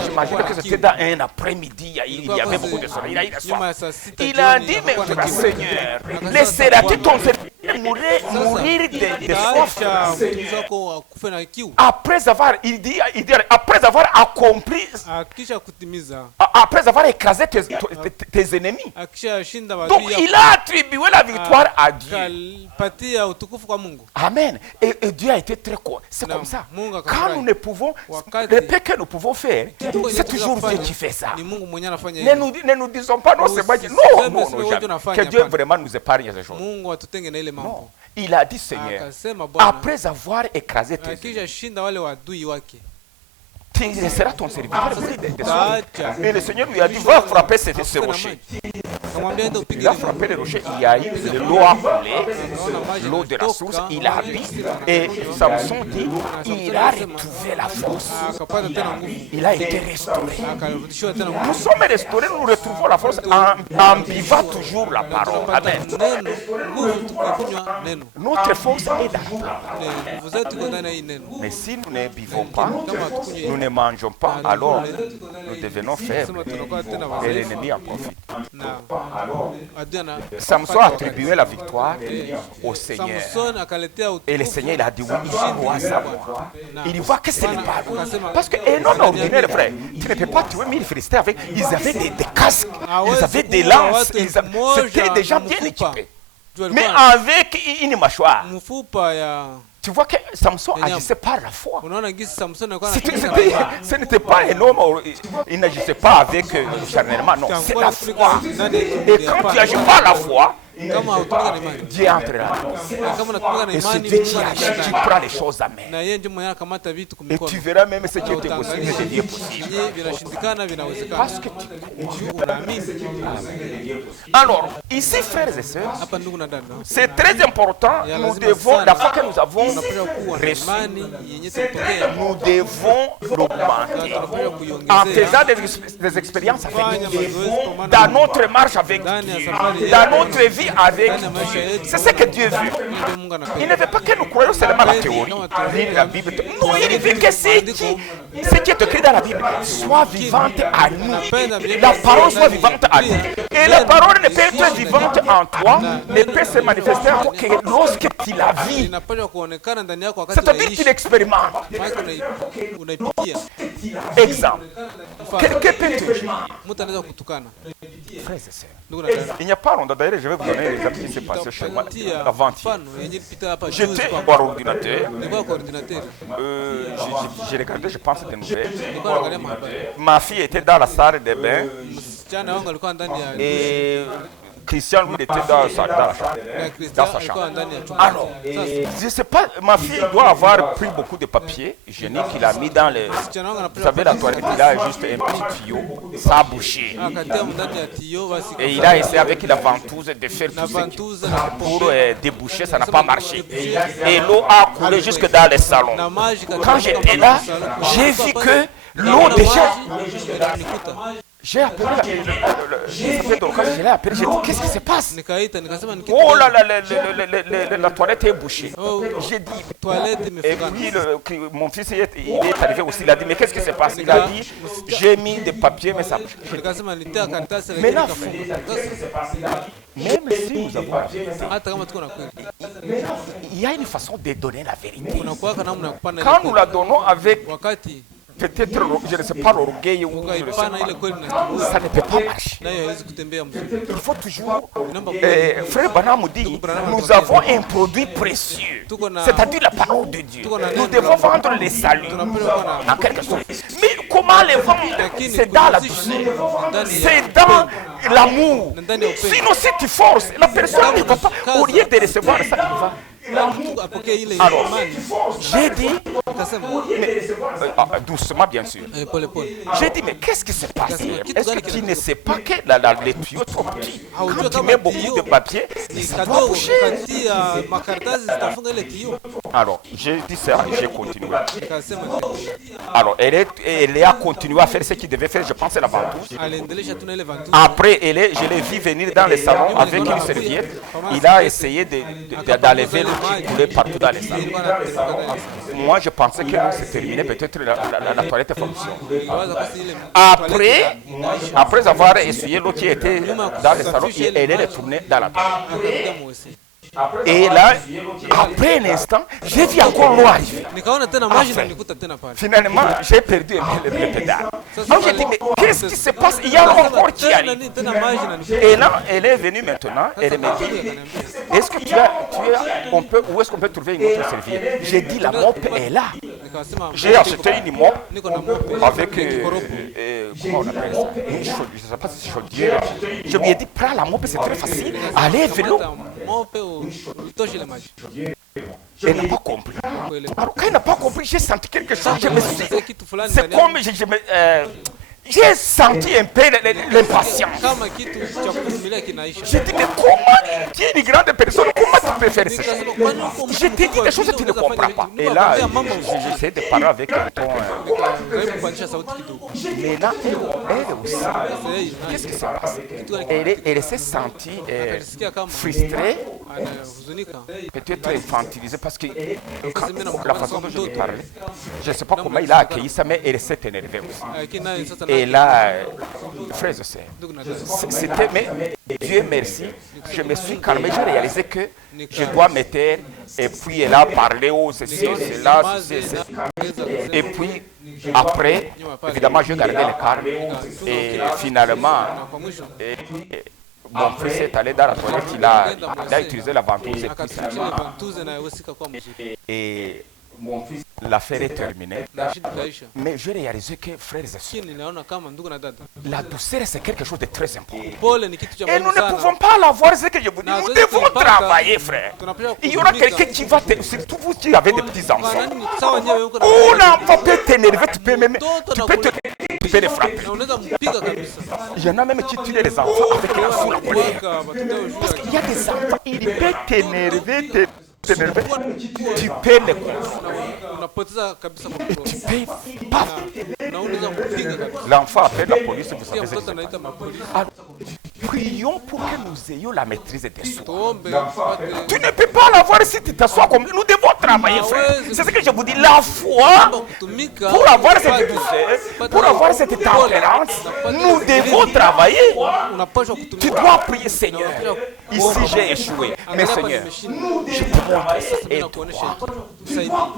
j'imagine que c'était dans un après-midi, il y avait beaucoup de soleil, il a dit, mais Seigneur, laisseras-tu ton serviteur mourir de soif après avoir accompli, après avoir écrasé tes ennemis. Donc il a attribué la victoire à Dieu. Amen. Et Dieu a été très court. C'est comme ça. Quand nous ne pouvons, le peu que nous pouvons faire, c'est toujours Dieu qui fait ça. Ne nous disons pas non, c'est pas Dieu. Non, jamais. Que Dieu vraiment nous épargne ces choses. Non. Il a dit, Seigneur, après avoir écrasé tes ennemis, tu laisseras ton serviteur mourir de soif. Et le Seigneur lui a dit, va frapper ce rocher. Il a frappé le rocher, il y a eu de l'eau à couler, l'eau de la source, il a bu. Et Samson dit, il a retrouvé la force. Il a été restauré. Nous sommes restaurés, nous retrouvons la force en vivant toujours la parole. Amen. Notre force est dans la parole. Mais si nous ne vivons pas, nous ne mangeons pas, alors nous devenons faibles et l'ennemi en profite. Samson a attribué la victoire au Seigneur. Et le Seigneur il a dit oui, il doit savoir. Il voit que ce n'est pas lui. Parce qu'un homme ordinaire, frère, tu ne peux pas tuer 1000 Philistins avec. Ils avaient des casques, ils avaient des lances, c'était des gens bien équipés. Mais avec une mâchoire. Tu vois que Samson agissait par la foi. Ce n'était pas un homme, il n'agissait pas avec charnellement, non, c'est la foi. Et quand tu agis par la foi, Dieu entre là. Et c'est Dieu qui agit, qui prend les choses à main. Et tu verras même ce qui était possible, c'est Dieu possible. Parce que alors, ici, frères et sœurs, c'est très important. Nous devons, la foi que nous avons reçue, nous devons l'augmenter en faisant des expériences avec Dieu, dans notre marche avec Dieu, dans notre vie vie avec Dieu. C'est ce que Dieu veut. Il ne veut pas que nous croyions seulement la théorie, lire la Bible. Non, il veut que ce qui est écrit dans la Bible soit vivante à nous. La parole soit vivante à nous. Et la parole ne peut être vivante en toi, ne peut se manifester en toi que lorsque tu la vis. C'est-à-dire que tu l'expérimentes. Exemple. Quelqu'un peut te dire. Frères et sœurs, il n'y a pas longtemps, d'ailleurs, je vais vous donner l'exemple qui s'est passé chez moi avant-hier. J'étais à l'ordinateur, j'ai regardé, je pense, des nouvelles. Ma fille était dans la salle de bain et Christian, lui, était dans sa chambre. Alors, je ne sais pas, ma fille doit avoir pris beaucoup de papier hygiénique qu'il a mis dans le... Vous savez, la toilette, il a juste un petit tuyau, ça a bouché. Et il a essayé avec la ventouse de faire tout ça pour déboucher, ça n'a pas marché. Et l'eau a coulé jusque dans le salon. Quand j'étais là, j'ai vu que l'eau déjà... J'ai appelé je l'ai appelé, j'ai dit qu'est-ce qui se passe? Oh là là, la toilette est bouchée. J'ai dit, et puis mon fils il est arrivé aussi, il a dit mais qu'est-ce qui se passe? Il a dit j'ai mis des papiers mais ça bouge. Mais là, même si nous avons la vérité, il y a une façon de donner la vérité. Quand nous la donnons avec peut-être, je ne sais pas, l'orgueil ou je ne sais pas, ça ne peut pas marcher. Il faut toujours, frère Branham dit, nous avons un produit précieux, c'est-à-dire la parole de Dieu. Nous devons vendre les saluts, en quelque sorte. Mais comment les vendre? C'est dans la douceur, c'est dans l'amour. Sinon, si tu forces, la personne ne va pas, au lieu de recevoir ça, il va. Alors, j'ai dit, doucement bien sûr, j'ai dit mais qu'est-ce qui se passe? Est-ce que tu ne sais pas que les tuyaux sont petits? Quand tu mets beaucoup de papier, ça va boucher. Alors, j'ai dit ça et j'ai continué. Alors, elle a continué à faire ce qu'il devait faire, je pense, la ventouse. Après, je l'ai vu venir dans le salon avec une serviette. Il a essayé d'enlever qui coulait partout dans les salles. Moi, je pensais que c'est terminé, peut-être la toilette fonctionne. Après avoir essuyé l'eau qui était dans le salon, elle est retournée dans la toilette. Et là, après un instant, j'ai vu encore l'eau arriver. Finalement, j'ai perdu le pédale. Donc j'ai dit, mais qu'est-ce qui se passe? Il y a encore qui arrive. Et là, elle est venue maintenant, elle me dit, est-ce que où est-ce qu'on peut trouver une autre serviette? J'ai dit, la mop est là. J'ai acheté une mop avec, comment on appelle ça? Je ne sais pas si c'est chaudière. Je lui ai dit, prends la mop, c'est très facile. Allez, vélo. Elle n'a pas compris. Alors, quand elle n'a pas compris, j'ai senti quelque chose. C'est comme j'ai senti un peu l'impatience. J'ai dit, mais comment tu es une grande personne, comment tu peux faire ça? Je t'ai dit des choses que tu ne comprends pas. Et là, j'essaie de parler avec un ton. Mais là, elle aussi, qu'est-ce qui se passe? Elle s'est sentie frustrée, peut-être infantilisée, parce que la façon dont je lui parlais, je ne sais pas comment il a accueilli ça, mais elle s'est énervée aussi. Et là, frères et sœurs, c'était, mais Dieu merci, je me suis calmé, j'ai réalisé que je dois me taire, et puis elle a parlé, oh ceci, cela, ceci. Et puis, après, évidemment, je gardais le calme, et finalement, mon fils est allé dans la toilette, il a utilisé la ventouse, et mon fils, l'affaire est terminée. Mais je réalisais que, frères et sœurs, la douceur c'est quelque chose de très important. Et nous ne pouvons pas l'avoir, c'est que je vous dis. Nous devons travailler, frère. Il y aura quelqu'un qui va te... Surtout vous qui avez des petits-enfants. Oh, l'enfant peut t'énerver, tu peux même... Tu peux les frapper. Il y en a même qui tuent les enfants avec la foule. Parce qu'il y a des enfants, ils peuvent t'énerver, tu peux les tu payes, paf. L'enfant appelle la police, vous savez ce qui se passe. Prions pour que nous ayons la maîtrise des soi. tuombe Tu ne peux pas l'avoir si tu t'assois comme nous devons travailler, frère. C'est ce que je vous dis. La foi, pour avoir cette douceur, pour avoir cette tempérance, nous devons travailler. Tu dois prier, Seigneur. Ici, j'ai échoué. Mais Seigneur, je te montre, aide-moi.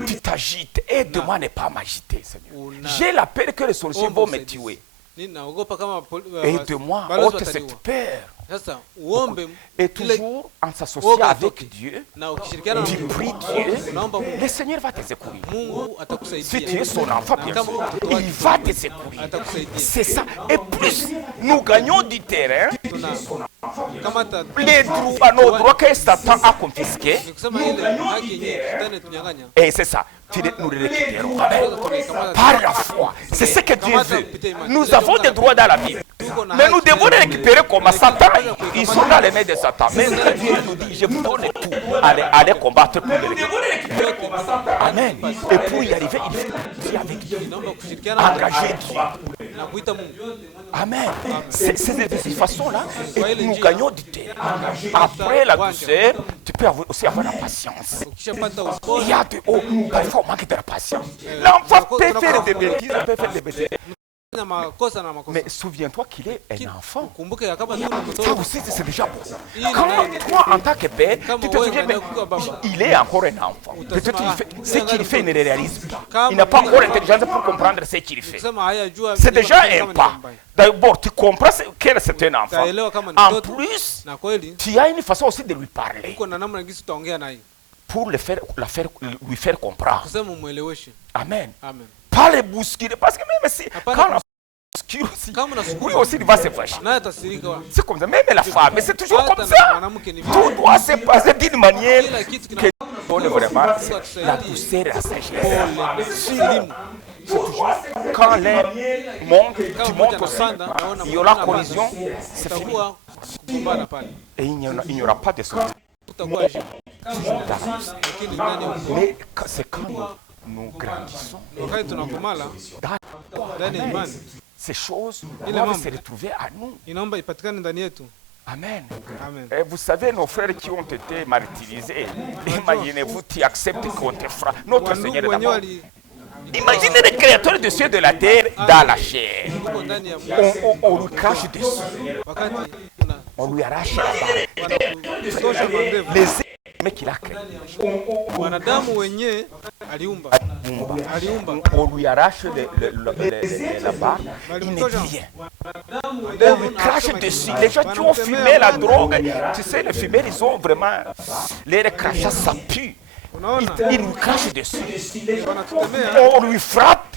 Tu t'agites. Aide-moi à ne pas m'agiter, Seigneur. J'ai la peur que les sorciers vont me tuer. Aide-moi, ôte cette peur. Et toujours en s'associant avec Dieu, tu pries Dieu, le Seigneur va te secourir. Si tu es son enfant, bien sûr, il va te secourir. C'est ça. Et plus nous gagnons du terrain, les droits, nos droits que Satan a confisqués, et c'est ça. Nous les récupérons par la foi. C'est ce que Dieu veut. Nous avons des droits dans la Bible. Mais nous devons les récupérer comme Satan. Ils sont dans les mains de Satan. Mais Dieu nous dit, je vous donne tout. Allez combattre pour les récupérer. Amen. Et pour y arriver, il faut dire avec Dieu. Engager Dieu. Amen. C'est de cette façon-là. Et nous gagnons du temps. Après la douceur, tu peux aussi avoir la patience. Il y a de haut. Parfois, on manque de la patience. L'enfant peut faire des bêtises, peut faire des bêtises. Mais souviens-toi qu'il est un enfant. Ça aussi, c'est déjà bon. Quand toi, en tant que père, tu te souviens, mais il est encore un enfant. Peut-être ce qu'il fait, il ne le réalise pas. Il n'a pas encore l'intelligence pour comprendre ce qu'il fait. C'est déjà un pas. D'abord, tu comprends que c'est un enfant. En plus, tu as une façon aussi de lui parler pour lui faire comprendre. Amen. Pas les bousculer. Parce que même si, quand on bouscule aussi, lui aussi il va se fâcher. C'est comme ça. Même la femme, c'est toujours comme ça. Tout doit se passer d'une manière que donne vraiment la douceur et la sagesse. Quand l'air monte, tu montes aussi. Il y aura collision, c'est fini. Et il n'y aura pas de sortie. Mais c'est quand nous grandissons, ces choses doivent se retrouver à nous. Amen. Et vous savez, nos frères qui ont été martyrisés, imaginez-vous, tu acceptes qu'on te frappe. Notre Seigneur d'abord. Imaginez le créateur de cieux et de la terre dans la chair. On lui crache dessus. On lui arrache la barre. Les mais qu'il a créé. On lui arrache la barre, il ne dit rien. On lui crache dessus. Les gens qui ont fumé la drogue, tu sais, les fumeurs, ils ont vraiment. Les crachats, ça pue. Il lui crache dessus. On lui frappe.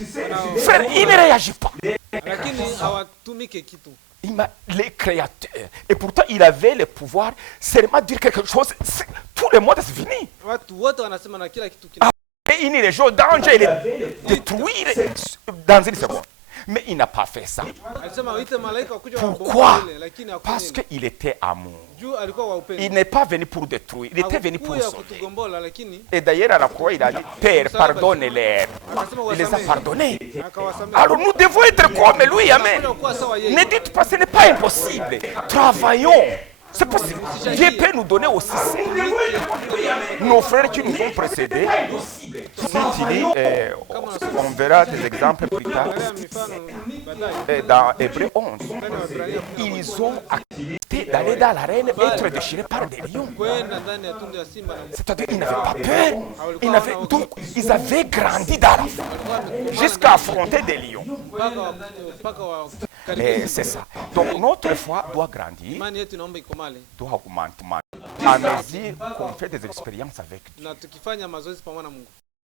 Frère, il ne réagit pas. Les créateurs. Et pourtant, il avait le pouvoir seulement dire quelque chose. Tout le monde est fini. Et il est au danger, il est détruit dans une seconde. Mais il n'a pas fait ça. Pourquoi? Parce qu'il était amour. Il n'est pas venu pour détruire, il était venu pour sauver. Et d'ailleurs, à la croix, il a dit, Père, pardonne-les. Il les a pardonnés. Alors nous devons être comme lui, amen. Ne dites pas, ce n'est pas impossible. Travaillons. C'est possible. Dieu peut nous donner aussi ça. Nos frères qui nous ont précédés, on verra des exemples plus tard. Dans Hébreux 11, ils ont accepté d'aller dans l'arène et être déchirés par des lions. C'est-à-dire qu'ils n'avaient pas peur. Donc, ils avaient grandi dans la foi jusqu'à affronter des lions. C'est ça. Donc notre foi doit grandir, doit augmenter à mesure qu'on fait des expériences avec Dieu.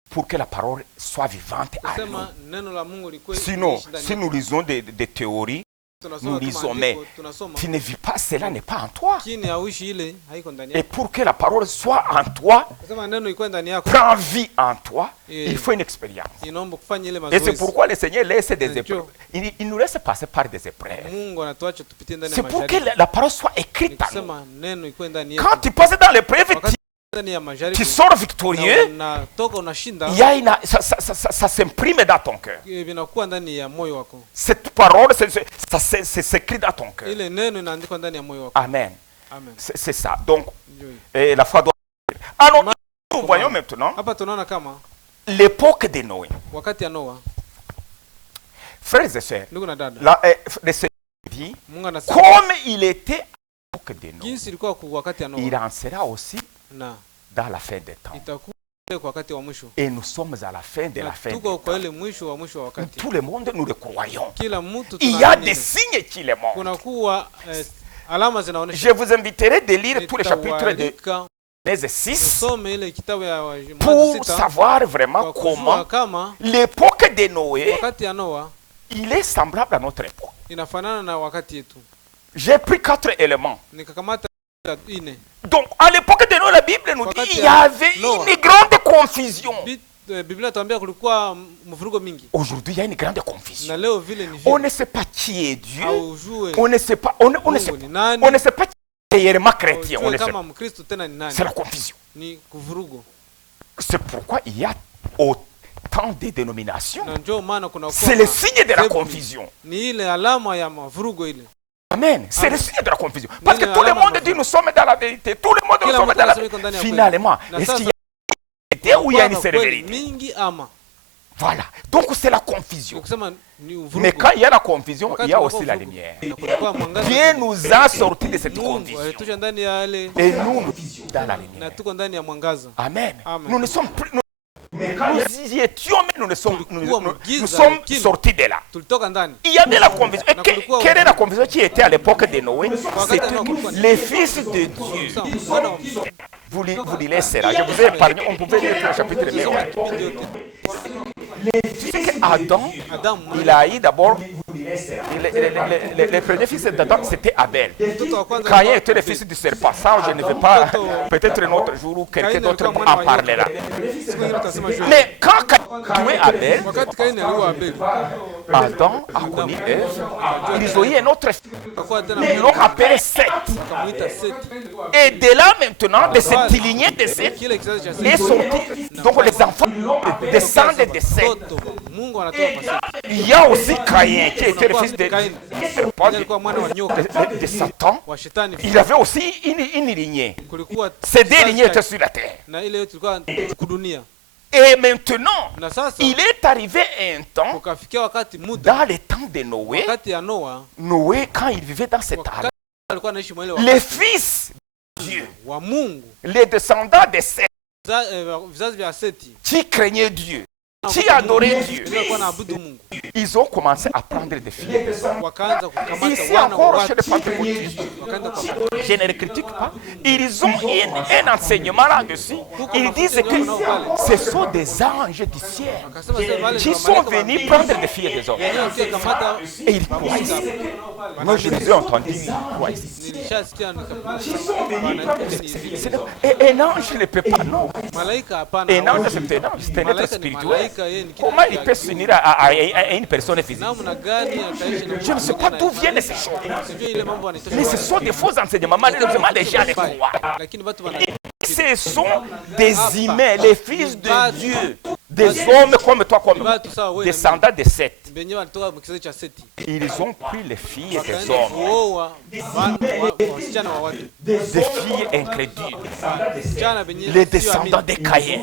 Pour que la parole soit vivante à nous. Sinon, si nous lisons des théories, nous lisons, mais tu ne vis pas, cela n'est pas en toi. Et pour que la parole soit en toi, prend vie en toi, il faut une expérience. Et c'est pourquoi le Seigneur laisse des épreuves. Il nous laisse passer par des épreuves. C'est pour que la parole soit écrite en nous. Quand tu passes dans l'épreuve, tu sors victorieux, ça s'imprime dans ton cœur. Cette parole, c'est s'écrit dans ton cœur. Amen. C'est ça. Donc, la foi doit... Alors, nous voyons maintenant l'époque de Noé. Frères et sœurs, le Seigneur dit, comme il était à l'époque de Noé, il en sera aussi dans la fin des temps. Et nous sommes à la fin de la fin des temps. Tout le monde, nous le croyons. Il y a des signes qui le montrent. Je vous inviterai de lire tous les chapitres de Genèse 6 pour savoir vraiment comment l'époque de Noé, il est semblable à notre époque. J'ai pris 4 éléments. Donc, à l'époque de Noé, la Bible nous dit qu'il y avait une grande confusion. Aujourd'hui, il y a une grande confusion. On ne sait pas qui est Dieu. On ne sait pas, on ne sait pas qui est réellement chrétien. C'est la confusion. C'est pourquoi il y a autant de dénominations. C'est le signe de la confusion. Amen. C'est le signe de la confusion. Parce que tout le monde dit nous sommes dans la vérité. Tout le monde nous sommes dans la vérité. Finalement, est-ce qu'il y a une vérité ou il y a une seule vérité? Voilà. Donc c'est la confusion. Mais quand il y a la confusion, il y a aussi la lumière. Dieu nous a sortis de cette confusion. Et nous dans la lumière. Amen. Nous ne sommes plus... Nous y étions, mais nous sommes sortis de là. Il y avait la confusion. Quelle est la confusion qui était à l'époque de Noé? C'était les fils de Dieu. Vous lisez cela. Je vous ai épargné. On pouvait lire le chapitre 1. Adam, il a eu d'abord... Le premier fils d'Adam, c'était Abel. Caïn était le fils du serpent. Ça, je ne vais pas... Peut-être un autre jour où quelqu'un d'autre en parlera. Mais quand Caïn a tué Abel, Adam a connu Ève. Ils ont eu un autre fils. Ils l'ont appelé Seth. Et de là maintenant, de cette lignée de Seth, est sorti. Donc les enfants descendent de Seth. Il y a aussi Caïn qui était le fils de Satan. Il avait aussi une lignée. Ces 2 lignées étaient sur la terre. Et maintenant, il est arrivé un temps, dans les temps de Noé, Noé, quand il vivait dans cette arche, les fils de Dieu, les descendants de Seth, qui craignaient Dieu, qui adoraient Dieu, ils ont commencé à prendre des filles. Ici encore, chez les pentecôtistes, je ne les critique pas, ils ont un enseignement là-dessus. Ils disent que ce sont des anges du ciel qui sont venus prendre des filles des hommes. Et ils croient ici. Moi, je les ai entendus, ils croient ici. Et un ange ne peut pas, non. Un ange, c'est un être spirituel. Comment il peut s'unir à une personne physique? Je ne sais pas d'où viennent ces choses. Mais ce sont des faux enseignements. Malheureusement, les gens les croient. Ce sont des humains, les fils de Dieu, des hommes comme toi, comme moi, descendants de Seth. Ils ont pris les filles des hommes, des filles incrédules, les descendants de Caïn.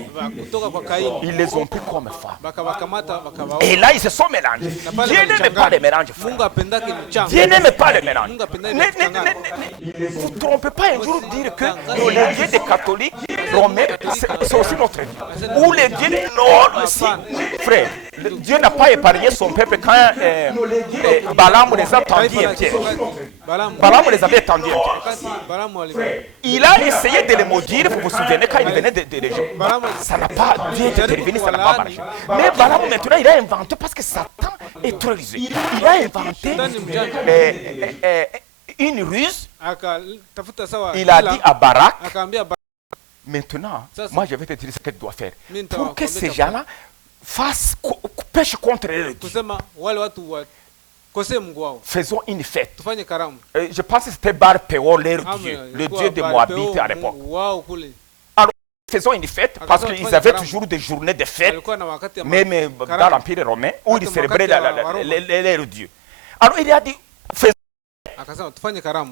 Ils les ont pris comme femmes. Et là, ils se sont mélangés. Dieu n'aime pas les mélanges. Dieu n'aime pas les mélanges. Ne vous trompez pas un jour dire que les dieux des catholiques romains, c'est aussi notre Dieu. Ou les dieux non aussi. Frère, Dieu n'a pas épargné son peuple quand Balaam les a tendus un piège. Balaam les avait tendus un piège. Il a essayé de les maudire, vous vous souvenez, quand il venait de l'Égypte. Ça n'a pas, Dieu est intervenu, ça n'a pas marché. Mais Balaam maintenant, il a inventé, parce que Satan est trop rusé. Il a inventé une ruse. Il a dit à Barak, maintenant, moi je vais te dire ce que tu dois faire. Pour que ces gens-là pêchent contre eux. Faisons une fête. Je pense que c'était Bar Péor, leur dieu, le dieu de Moabite à l'époque. Alors, faisons une fête parce qu'ils avaient toujours des journées de fête, même dans l'Empire romain, où ils célébraient leur Dieu. Alors il a dit, faisons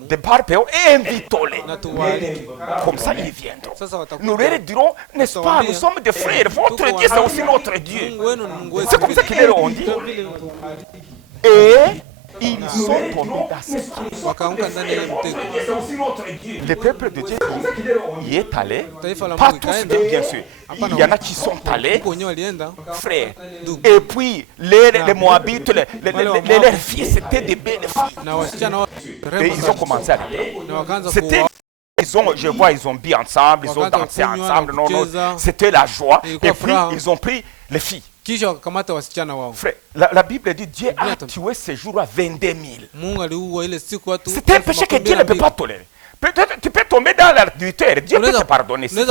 des barbecue et invitons-les. Comme ça, ils viendront. Nous leur dirons, n'est-ce pas, nous sommes des frères, votre Dieu, c'est aussi notre Dieu. C'est comme ça qu'ils leur ont dit. Et ils sont tombés dans cette le peuple de Dieu y est allé, pas tous, bien sûr. Il y en a qui sont allés, frères. Et puis, les Moabites, leurs filles, c'était des belles filles. Et ils ont commencé à les c'était. Je vois, ils ont bu ensemble, ils ont dansé ensemble. Non, c'était la joie. Et puis, ils ont pris les filles. Frère, la Bible dit Dieu a tué ces jours à 22 000. C'est un péché que Dieu ne peut pas tolérer. Peut-être tu peux tomber dans l'adultère, Dieu peut te pardonner. Si mais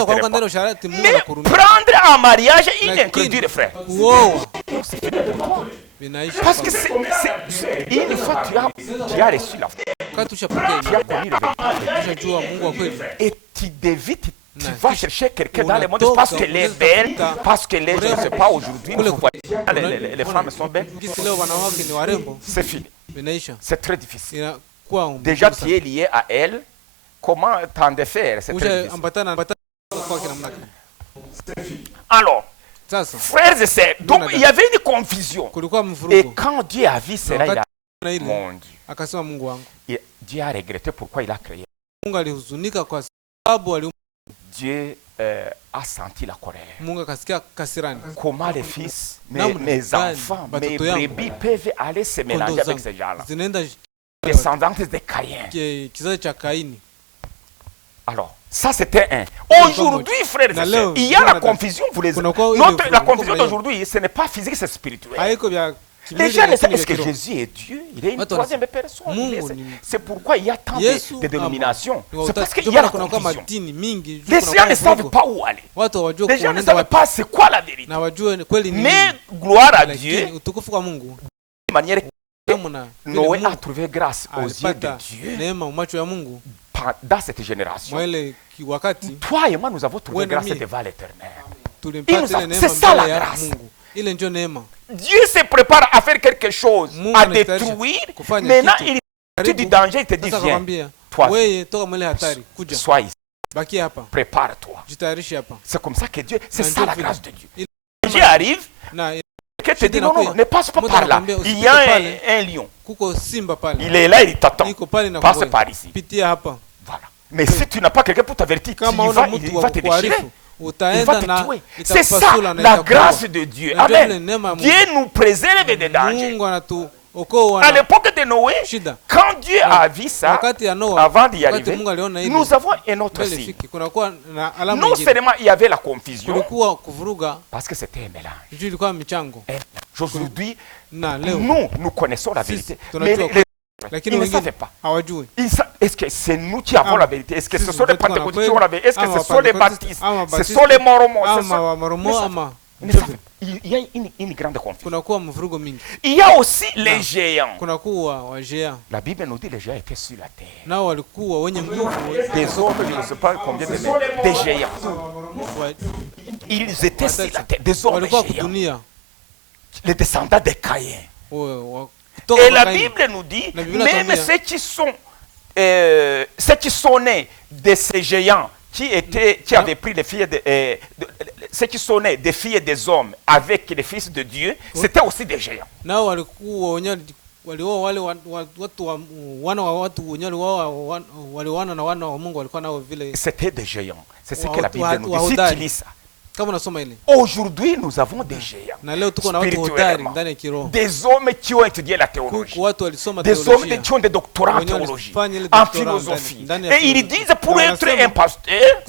prendre en mariage une incrédule, frère. Parce que une fois tu as reçu la foi, tu as connu le véritable. Et tu dévites. Tu vas chercher quelqu'un dans le monde parce qu'elle est belle, parce qu'elle est, je ne sais pas, aujourd'hui, vous voyez, les femmes sont belles. C'est fini. C'est très difficile. Déjà, tu es lié à elle. Comment t'en défaire? C'est très difficile. Alors, frères et sœurs, donc il y avait une confusion. Et quand Dieu a vu cela, il a dit, mon Dieu. Dieu a regretté pourquoi il a créé. Dieu a senti la colère. Comment les fils, mes enfants, mes brebis peuvent aller se mélanger avec ces gens-là. Descendants de Caïn. Alors, ça c'était un. Aujourd'hui, frères et sœurs, il y a la confusion. La confusion d'aujourd'hui, ce n'est pas physique, c'est spirituel. Les gens ne savent est-ce que Jésus est Dieu, il est une troisième personne. C'est pourquoi il y a tant de dénominations. C'est parce qu'il y a la confusion. Les gens ne savent pas où aller. Les gens ne savent pas c'est quoi la vérité. Mais gloire à Dieu, de manière Noé a trouvé grâce aux yeux de Dieu dans cette génération. Toi et moi, nous avons trouvé grâce devant l'Éternel. C'est ça la grâce. Dieu se prépare à faire quelque chose, à détruire. Maintenant, il dit danger, il te dit viens. Toi, sois ici. Prépare-toi. C'est comme ça que Dieu, c'est ça la grâce de Dieu. Dieu arrive, que te dit non, non, ne passe pas par là. Il y a un lion. Il est là, il t'attend. Passe par ici. Voilà. Mais si tu n'as pas quelqu'un pour t'avertir, il va te déchirer. Il va te tuer. C'est ça la grâce de Dieu. Amen. Dieu nous préserve des dangers. À l'époque de Noé, quand Dieu a vu ça, avant d'y arriver, nous avons un autre signe. Non seulement il y avait la confusion, parce que c'était un mélange. Aujourd'hui, nous connaissons la vérité. Mais ils ne savaient pas. Est-ce que c'est nous qui avons la vérité? Est-ce que ce sont les pentecôtistes qui ont la vérité? Est-ce que ce sont les baptistes? Ce sont les mormons? Il y a une grande confusion. Il y a aussi les géants. La Bible nous dit que les géants étaient sur la terre. Des hommes, je ne sais pas combien de mètres, des géants. Ils étaient sur la terre, des hommes géants. Les descendants de Caïn. Et la Bible nous dit, même ceux qui sont nés de ces géants, qui avaient pris les filles ceux qui sont nés des filles et des hommes avec les fils de Dieu, c'était aussi des géants. C'était des géants. C'est ce que la Bible nous dit. Si tu lis ça. Aujourd'hui, nous avons des géants spirituellement, des hommes qui ont étudié la théologie, des hommes qui ont des doctorats en théologie, en philosophie. Et ils disent pour être un pasteur,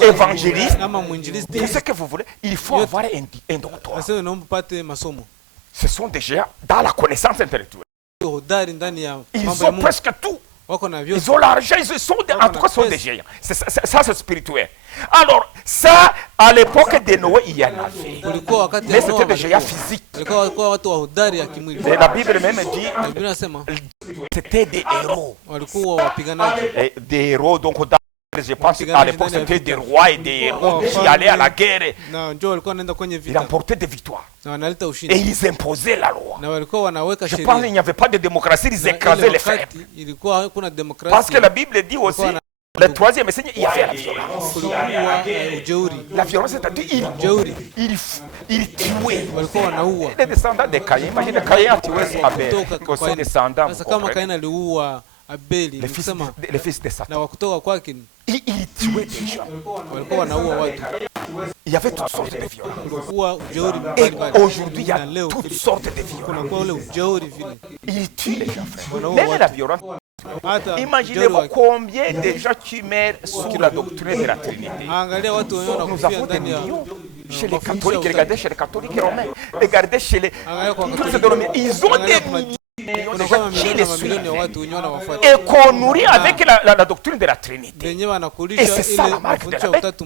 évangéliste, tout ce que vous voulez, il faut avoir un doctorat. Ce sont des géants dans la connaissance intellectuelle. Ils ont presque tout. Ils ont l'argent, en tout cas, sont des géants. Ça, c'est spirituel. Alors, ça, à l'époque de Noé, il y en avait. Mais c'était des géants physiques. Et la Bible même dit c'était des héros. Et des héros, donc, dans guerre, je pense à l'époque c'était des rois et des héros qui allaient à la guerre. Ils remportaient des victoires. Et ils imposaient la loi. Je pense qu'il n'y avait pas de démocratie, ils écrasaient les faibles. Parce que la Bible dit aussi, le troisième signe, il y avait la violence. La violence, c'est-à-dire il tuait. Les descendants de Caïn, imaginez Caïn a tué Abel, son descendant. Les fils de Satan. Il tuait des gens. Il y avait toutes sortes de violences. Et aujourd'hui, il y a toutes sortes de violences. Il tue les gens. Même la violence. Imaginez-vous combien de gens qui meurent sous la doctrine de la Trinité. Nous avons des millions chez les catholiques. Regardez chez les catholiques romains. Regardez chez les... Ils ont des millions. Qui les suivent et qu'on nourrit avec la doctrine de la Trinité. Et c'est ça la marque de la bête.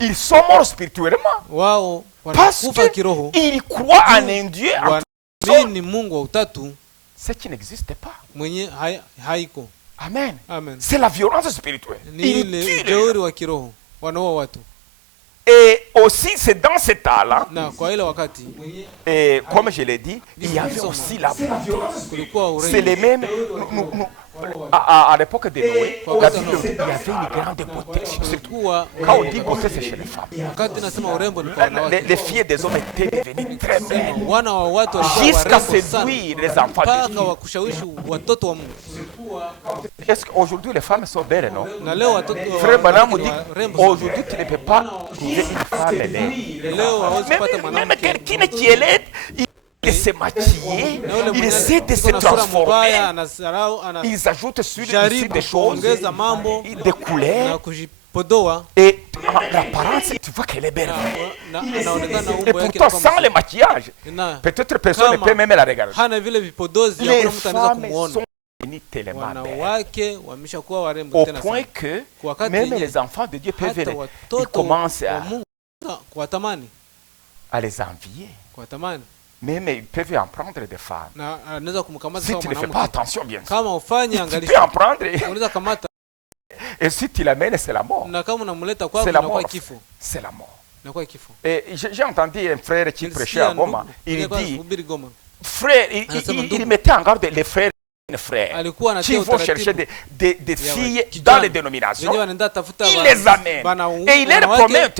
Ils sont morts spirituellement parce qu'ils croient en un Dieu ce qui n'existe pas. Amen. C'est la violence spirituelle. Ils tuent. Et aussi, c'est dans cet état-là, et comme je l'ai dit, il y avait aussi la violence. C'est les mêmes. À l'époque de Noé, la Bible, il y avait une grande beauté. Quand on dit beauté, c'est chez les femmes. Les filles des hommes étaient devenues très belles, jusqu'à séduire les enfants de Dieu. Est-ce qu'aujourd'hui les femmes sont belles, non? Frère Branham dit, aujourd'hui tu ne peux pas trouver une femme laide. Même quelqu'un qui est laide, il se maquiller, il essaie de se transformer. Ils ajoutent sur des choses, des couleurs. Et l'apparence, tu vois qu'elle est belle. Et pourtant, sans le maquillage, peut-être personne ne peut même la regarder. Les femmes sont devenues tellement belles. Au point que même les enfants de Dieu peuvent, ils commencent à les envier. Même ils peuvent en prendre des femmes. Si tu ne fais pas attention, bien sûr, tu peux en prendre. Et si tu l'amènes, c'est la mort. C'est la mort. C'est la mort. Et j'ai entendu un frère qui prêchait à Goma. Il dit, frère, il mettait en garde les frères et les frères qui vont chercher des filles dans les dénominations. Il les amène. Et il leur promet.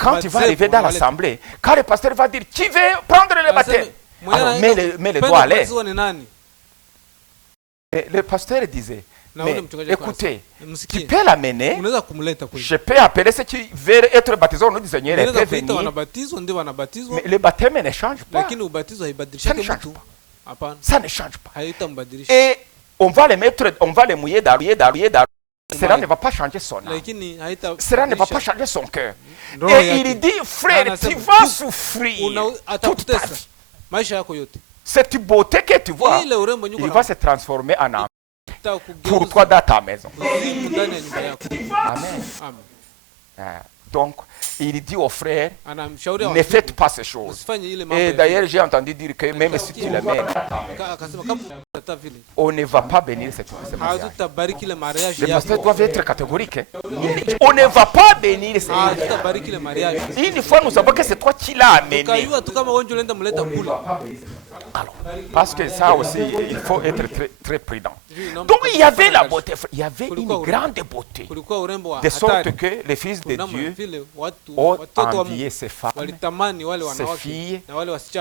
Quand tu vas arriver dans l'assemblée, quand le pasteur va dire, qui veut prendre le baptême? Alors, mets les doigts à l'air. Le pasteur disait, mais écoutez, tu peux l'amener, je peux appeler ceux qui veulent être baptisés au nom du Seigneur et peuvent venir, mais le baptême ne change pas. Ça ne change pas. Ça ne change pas. Et on va les mettre, on va les mouiller d'arrière. Cela ne va pas changer son âme. Cela ne va pas changer son cœur. Et il dit, frère, tu vas souffrir toute ta vie. Cette beauté que tu vois, il va se transformer en âme pour toi dans ta maison. Amen. Donc, il dit aux frères, ne faites pas ces choses. Et d'ailleurs, j'ai entendu dire que même si tu l'amènes, on ne va pas bénir ce mariage. Le pasteur doit être catégorique. On ne va pas bénir ce mariage. Une fois, nous savons que c'est toi qui l'as amené. Alors, parce que ça aussi, il faut être très, très prudent. Donc, il y avait la beauté, il y avait une grande beauté, de sorte que les fils de Dieu ont envié ces femmes, ces filles,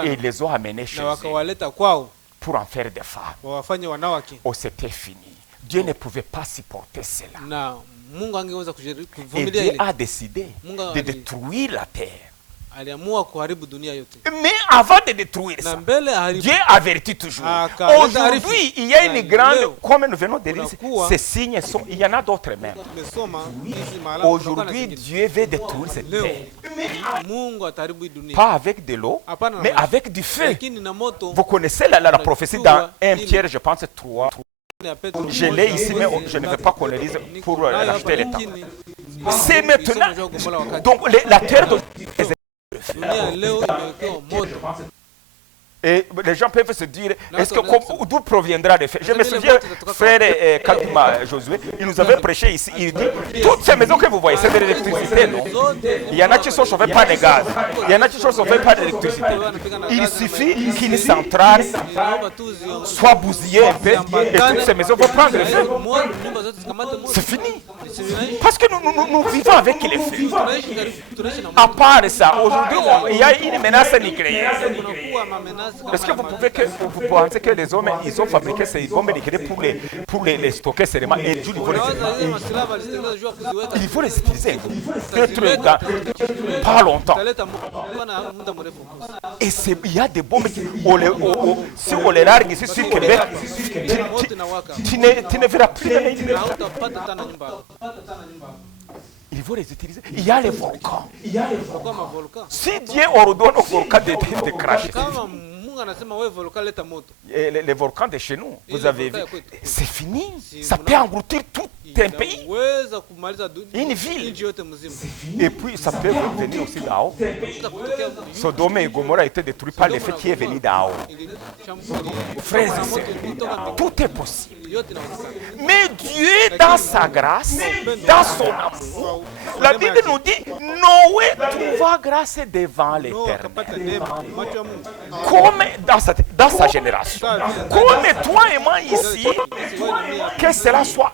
et ils les ont amenées chez eux pour en faire des femmes. Oh, c'était fini. Dieu ne pouvait pas supporter cela. Et Dieu a décidé de détruire la terre. Mais avant de détruire ça, Dieu avertit toujours. Aujourd'hui, il y a une grande, comme nous venons de lire, ces signes sont, il y en a d'autres même. Aujourd'hui, Dieu veut détruire cette terre. Pas avec de l'eau, mais avec du feu. Vous connaissez la prophétie dans 1 Pierre, je pense, 3. Je l'ai ici, mais je ne veux pas qu'on le lise pour l'acheter le temps. C'est maintenant. Donc, la terre de Et les gens peuvent se dire, est-ce que d'où proviendra le fait? Je me souviens, frère Kalima Josué, il nous avait prêché ici, il dit, toutes ces maisons que vous voyez, c'est de l'électricité, non? Il y en a qui sont chauffés par les gaz, il y en a qui sont chauffés par l'électricité. Il suffit qu'une centrale soit bousillée un peu, et toutes ces maisons vont prendre le feu. C'est fini. Parce que nous vivons avec les feux. À part ça, aujourd'hui, il y a une menace nucléaire. Est-ce que vous pensez que les hommes, ils ont fabriqué ces bombes nucléaires pour les stocker seulement et il faut les utiliser. Peut-être pas longtemps. Et il y a des bombes qui, si on les largue ici sur Québec, tu ne verras plus de il faut les utiliser. Il y a les volcans. Si Dieu ordonne aux volcans de cracher, les volcans de chez nous, vous avez vu, c'est fini. Ça peut engloutir tout un pays, une ville. Et puis ça peut venir aussi d'en haut. Sodome et Gomorrah étaient détruits par l'effet qui est venu d'en haut. Frères et sœurs, tout est possible. Mais Dieu, dans sa grâce, dans son amour, la Bible nous dit, Noé trouva grâce devant l'Éternel. Comme dans sa génération. Comme toi et moi ici, que cela soit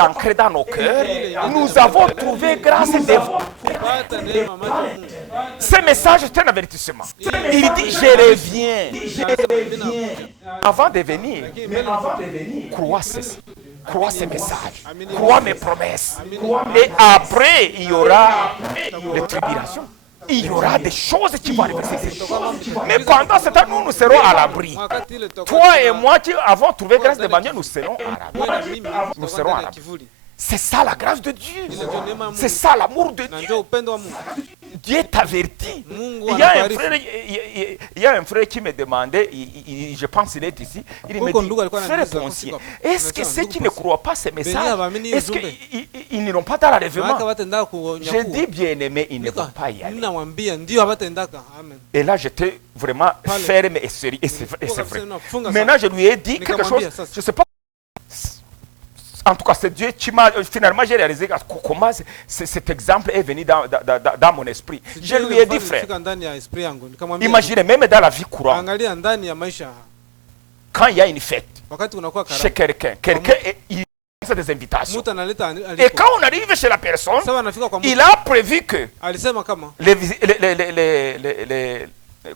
ancré dans nos cœurs, nous avons trouvé grâce devant. Ce message est un avertissement. Il dit, je reviens. Avant de venir, crois ceci. Crois ces messages, crois mes promesses. Et après, il y aura les tribulations. Il y aura des choses qui vont arriver. Mais pendant ce temps, nous serons à l'abri. Toi et moi qui avons trouvé grâce devant Dieu, nous serons à l'abri. Nous serons à l'abri. C'est ça la grâce de Dieu. C'est ça l'amour de Dieu. Dieu t'avertit. Il y a un frère qui me demandait, je pense qu'il est ici, il me dit, frère Poncier, est-ce que ceux qui ne croient pas ces messages, est-ce qu'ils n'iront pas dans l'enlèvement? Je dis bien aimé, ils ne vont pas y aller. Et là j'étais vraiment ferme et sérieux, et c'est vrai. Maintenant je lui ai dit quelque chose, je ne sais pas. En tout cas, c'est Dieu qui m'a... Finalement, j'ai réalisé comment cet exemple est venu dans mon esprit. Je lui ai dit, frère, imaginez, même dans la vie courante, quand il y a une fête chez quelqu'un a des invitations. Et quand on arrive chez la personne, il a prévu que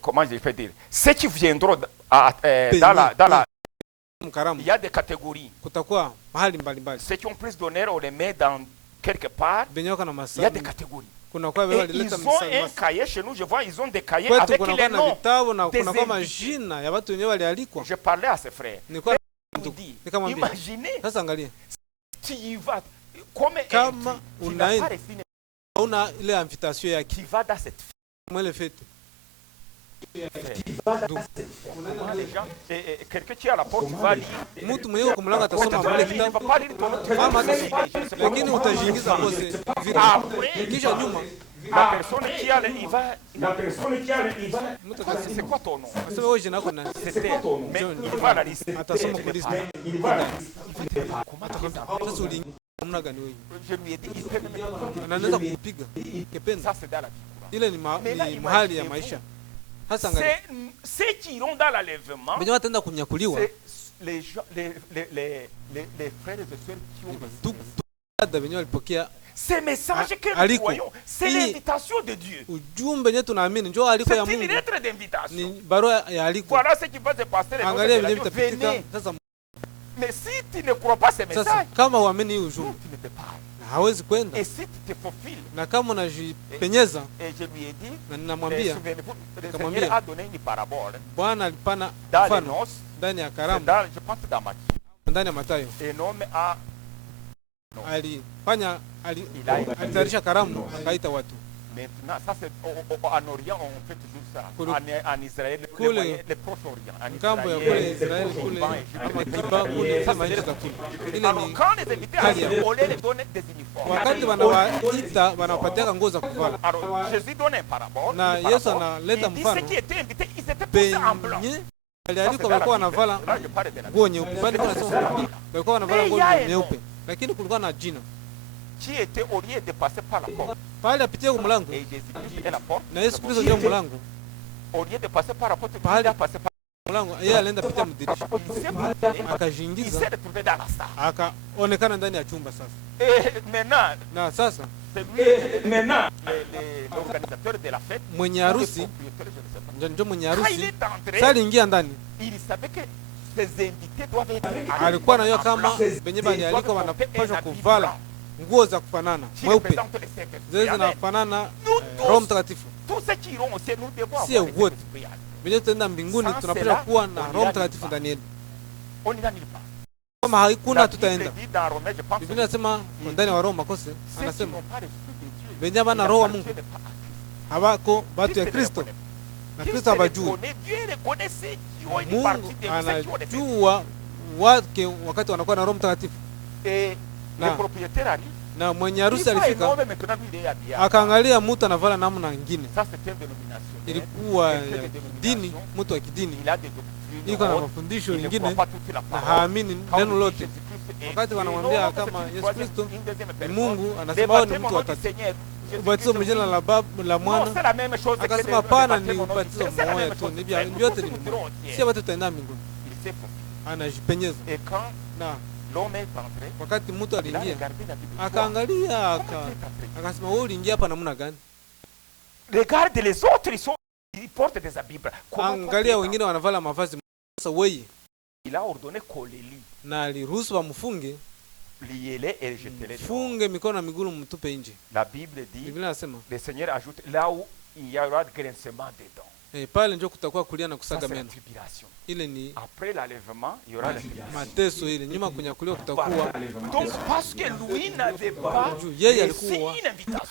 comment je peux dire, ceux qui viendront dans la il y a des catégories. Ceux qui ont plus d'honneur, on les met dans quelque part. Il y a des catégories. Et ils ont un cahier chez nous, je vois, ils ont des cahiers avec les noms des invités. Je parlais à ses frères. Imaginez, tu y vas, comme qui va dans cette fête. Quelqu'un qui est à la porte va lire. La personne qui a il va. C'est quoi ton nom? C'était mais il va la liste. Je lui ai dit, ça c'est dans la vie. Ceux qui iront dans l'enlèvement, c'est les frères et sœurs qui ont ces messages que nous voyons, c'est l'invitation de Dieu. C'est une lettre d'invitation. Voilà ce qui va se passer. Venez. Mais si tu ne crois pas ces messages, tu ne peux pas. Et si tu te faufiles, et je lui ai dit, souvenez-vous, le Seigneur a donné une parabole dans les noces, je pense dans Matthieu. Et un homme a Maintenant, ça c'est en Orient, on fait toujours ça. En Israël, les Proche-Orient. En Israël, alors quand les invités arrivent, on les donne des uniformes. Alors Jésus donne un parabole. Il dit ceux qui étaient invités, ils étaient tous en blanc. Qui était au lieu de passer par la porte. Et Jésus est la porte. Au lieu de passer par la porte, il a passé par yeye alienda pitia mdirisha akajiingiza akaonekana ndani ya chumba sasa. Na sasa l'organisateur de la fête, mwenye harusi ndio mwenye harusi aliingia ndani, alikuwa anajua kama benye bali aliko wanapaswa kuvala nguo za kufanana mweupe zile zinafanana Roho Mtakatifu. Sio wote bila tenda mbinguni tunapaswa kuwa na Roho Mtakatifu ndani yetu. Kama hakuna tutaenda. Biblia inasema ndani wa Roma kose anasema benye bana roho wa Mungu habako watu ya Kristo na Kristo habajui. Mungu anajua wake wakati wanakuwa na Roho Mtakatifu. Na mwenye harusi alifika akaangalia mtu anavala namna nyingine. Ilikuwa ya dini, mtu wa kidini iko na mafundisho mengine na haamini neno lote. Wakati wanamwambia kama Yesu Kristo ni Mungu, anasema ni mtu wa tatu. Ubatizo mjina la Baba la Mwana, akasema hapana, ni ubatizo mmoja tu, ni vyote ni mmoja. Si watu tutaenda mbinguni. Anajipenyeza. Na wakati mtu aliingia akaangalia akasema wewe uliingia hapa namna gani? Regarde les autres, ils portent des habits. Angalia wengine wanavala mavazi. Sasa wewe il a ordonné qu'on les lie. Na aliruhusu wamfunge, liez-les et jetez-les. Funge mikono na miguu mtupe nje. La Bible dit, Biblia inasema le Seigneur ajoute là où il y aura de grincement des dents. Pale ndio kutakuwa kulia na kusaga meno. Ile ni après l'enlèvement, il y aura la mateso ile. Nyuma kunyakuliwa kutakuwa. Donc parce que lui n'avait pas yeye alikuwa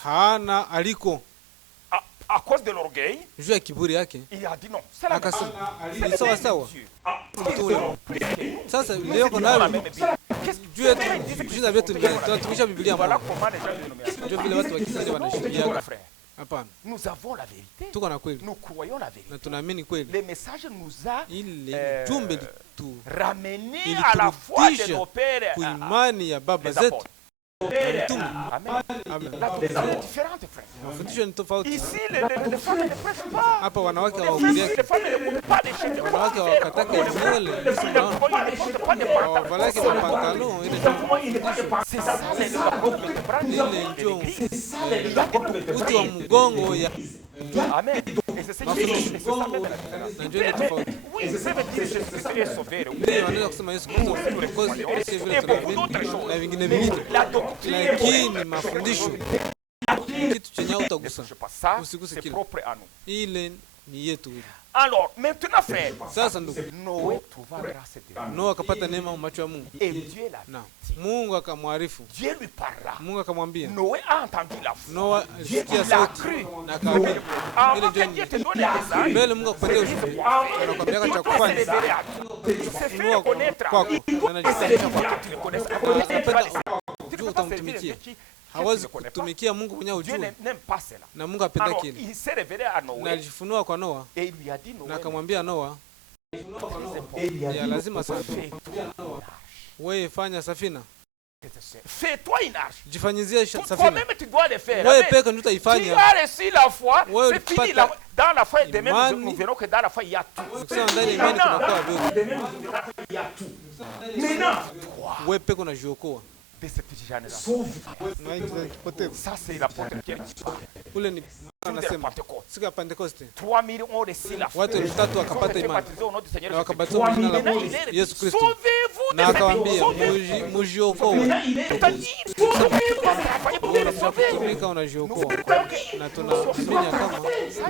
hana aliko à cause de l'orgueil, juu ya kiburi yake, il a dit non. C'est la même sawa sawa. Sasa leo kuna juu ya jina vyetu tunatumisha Biblia moja. Ndio vile watu wakisema wanashikia. Hapana. Nous avons la vérité. Tuko na kweli. Nous croyons la vérité. Na tunaamini kweli. Le message nous a jumbe tu ramené à la foi de nos pères, kuimani ya baba zetu. Amen. Différentes frères. Ici les femmes ne prêchent pas. Hapa wanawake wahubiri. Les femmes ne portent pas des chèques. Wanawake wakataka nywele. Wavalake mapantalo ile. C'est ça les uti wa mgongo ya. Amen. Et c'est ça qui oui, c'est veut dire Jésus est sauvé. Wanaweza kusema Yesu Kristo na vingine vingine. Lakini mafundisho kitu chenye utagusa. Usiguse kile. Ile ni yetu ile. Alors, maintenant frère, sasa ndugu, Noé trouva grâce de Dieu. Noé akapata neema macho ya Mungu. Et Dieu l'a dit. Mungu akamwarifu. Dieu lui parla. Mungu akamwambia. Noé a entendu la voix. Noé alisikia sauti na akaamini. Ile Dieu te donne des âges. Mbele Mungu akupatia ushuhuda. Anakuambia cha kufanya. C'est faire connaître kwako. Anajifanyisha kwako. Juu utamtumikia. Hawezi kutumikia Mungu mwenye ujui. Na Mungu apenda kile. Na alijifunua kwa Noa. Na akamwambia Noa, ya lazima sana wewe fanya safina. Fais-toi une arche. Jifanyizie safina. Toi-même tu dois le faire. Wewe peke ndio utaifanya. Tu as reçu la foi, c'est fini. Dans la foi, demain nous verrons que dans la foi il y a tout. Sasa ndani imani kuna kwa vyote. Maintenant, wewe peke unajiokoa de cette génération. Ça c'est la porte ule ni anasema siku ya Pentecoste 3000 ont reçu la foi. Watu 3 wakapata imani na wakabatizwa kwa jina la Yesu Kristo. na akawaambia mujiokoe. Unapaswa kutumika, unajiokoa, na tunaamini kama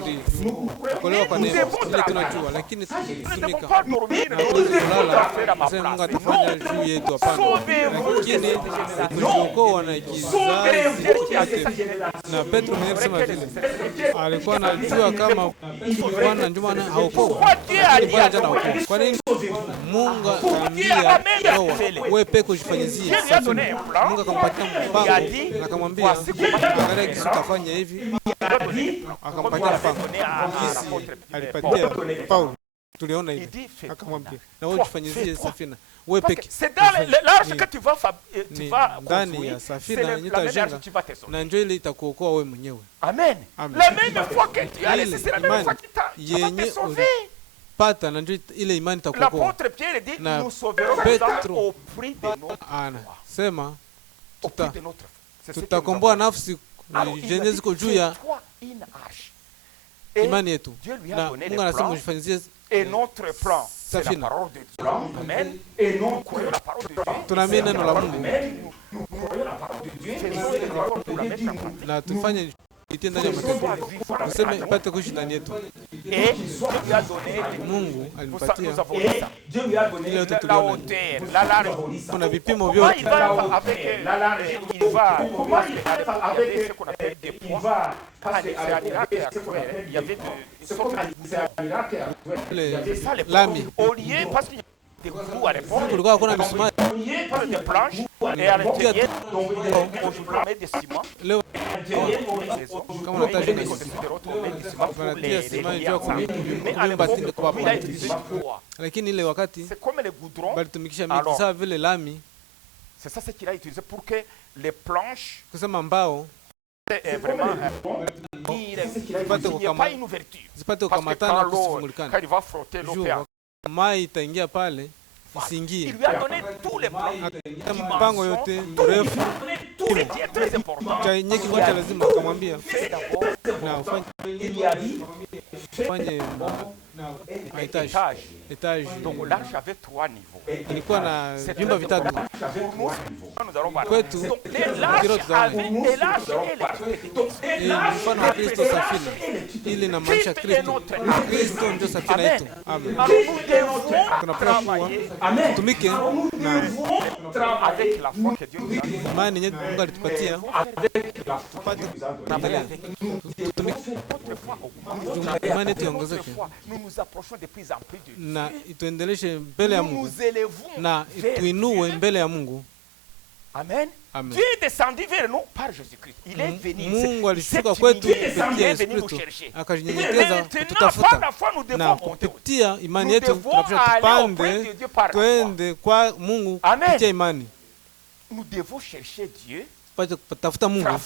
ndio kuokolewa kwa neema ile tunajua, lakini tukitumika na kulala sasa Mungu atafanya juu yetu, hapana. Lakini kujiokoa na kizazi na Petro mwenyewe alisema vile alikuwa anajua kama Bwana ndio maana haokoa, Bwana jana haokoa. Kwa nini Mungu akamwambia Noa, wewe peke ujifanyizie safina? Mungu akampatia mpango na akamwambia angalia kisi utafanya hivi, akampatia mpango kisi alipatia Paulo, tuliona hivi, akamwambia na wewe ujifanyizie safina wewe peke. C'est dans l'arche que tu vas ndani ya safina yenye utajenga, na njoo ile itakuokoa wewe mwenyewe. Amen. La même foi que tu as laissé, c'est la même foi qui t'a sauvé. Pata na njoo ile imani itakuokoa. L'apôtre Pierre dit nous sauverons au prix de notre foi. Sema Au prix de notre foi. Tutakomboa nafsi zenye ziko juu ya imani yetu. Na Mungu anasema ujifanyizie. Et notre plan, c'est la parole de Dieu. Amen. Et nous croyons la parole de Dieu. Tunaamini neno la Mungu. Nous croyons la parole de Dieu. Na tufanye itie ndani ya matendo. Tuseme ipate kuishi ndani yetu. Et Dieu lui a donné, Mungu alimpatia Dieu lui a donné la hauteur, la largeur. Kuna vipimo Comment vyote. il va avec la largeur? Il va avec ce qu'on appelle des poids. C'est à l'Irak et à Kuwait. Il y avait une sorte de Lami. au lieu, parce qu'il y a des clous à l'époque, Kulikuwa hakuna misumari. des planches, et à l'intérieur, on met des ciments. Leo kama unatajenga wanatia simani juu ya kuimba tinde kwa hapo. Lakini ile wakati balitumikisha miti sawa vile lami. C'est ça ce qu'il a utilisé pour que les planches kusema mbao vraiment il n'y a pas une ouverture. Zipate kukamatana kusifungulikana. Quand il va frotter l'eau, mai itaingia pale isingie. Il lui a donné tous les plans. Mpango yote mrefu très important. cha nyeki ngoja lazima akamwambia na ufanye etage. Donc l'arche avait 3 niveaux. Ilikuwa na vyumba vitatu. Kwetu mfano wa Kristo safina. Ili na maisha Kristo. Kristo ndio safina yetu. Amen. Tunapaswa tumike na imani yetu Mungu alitupatia. Tupate kuendelea. Imani yetu iongezeke. Na ituendeleshe mbele ya Mungu. Na ituinue mbele ya Mungu. Amen. Amen. Dieu est descendu vers nous par Jésus-Christ. Il est venu. Mungu alishuka kwetu kupitia Yesu Kristo. Akajinyenyekeza kututafuta. Na kupitia imani yetu tunapaswa tupande twende kwa Mungu kupitia imani. Nous devons chercher Dieu. Kutafuta Mungu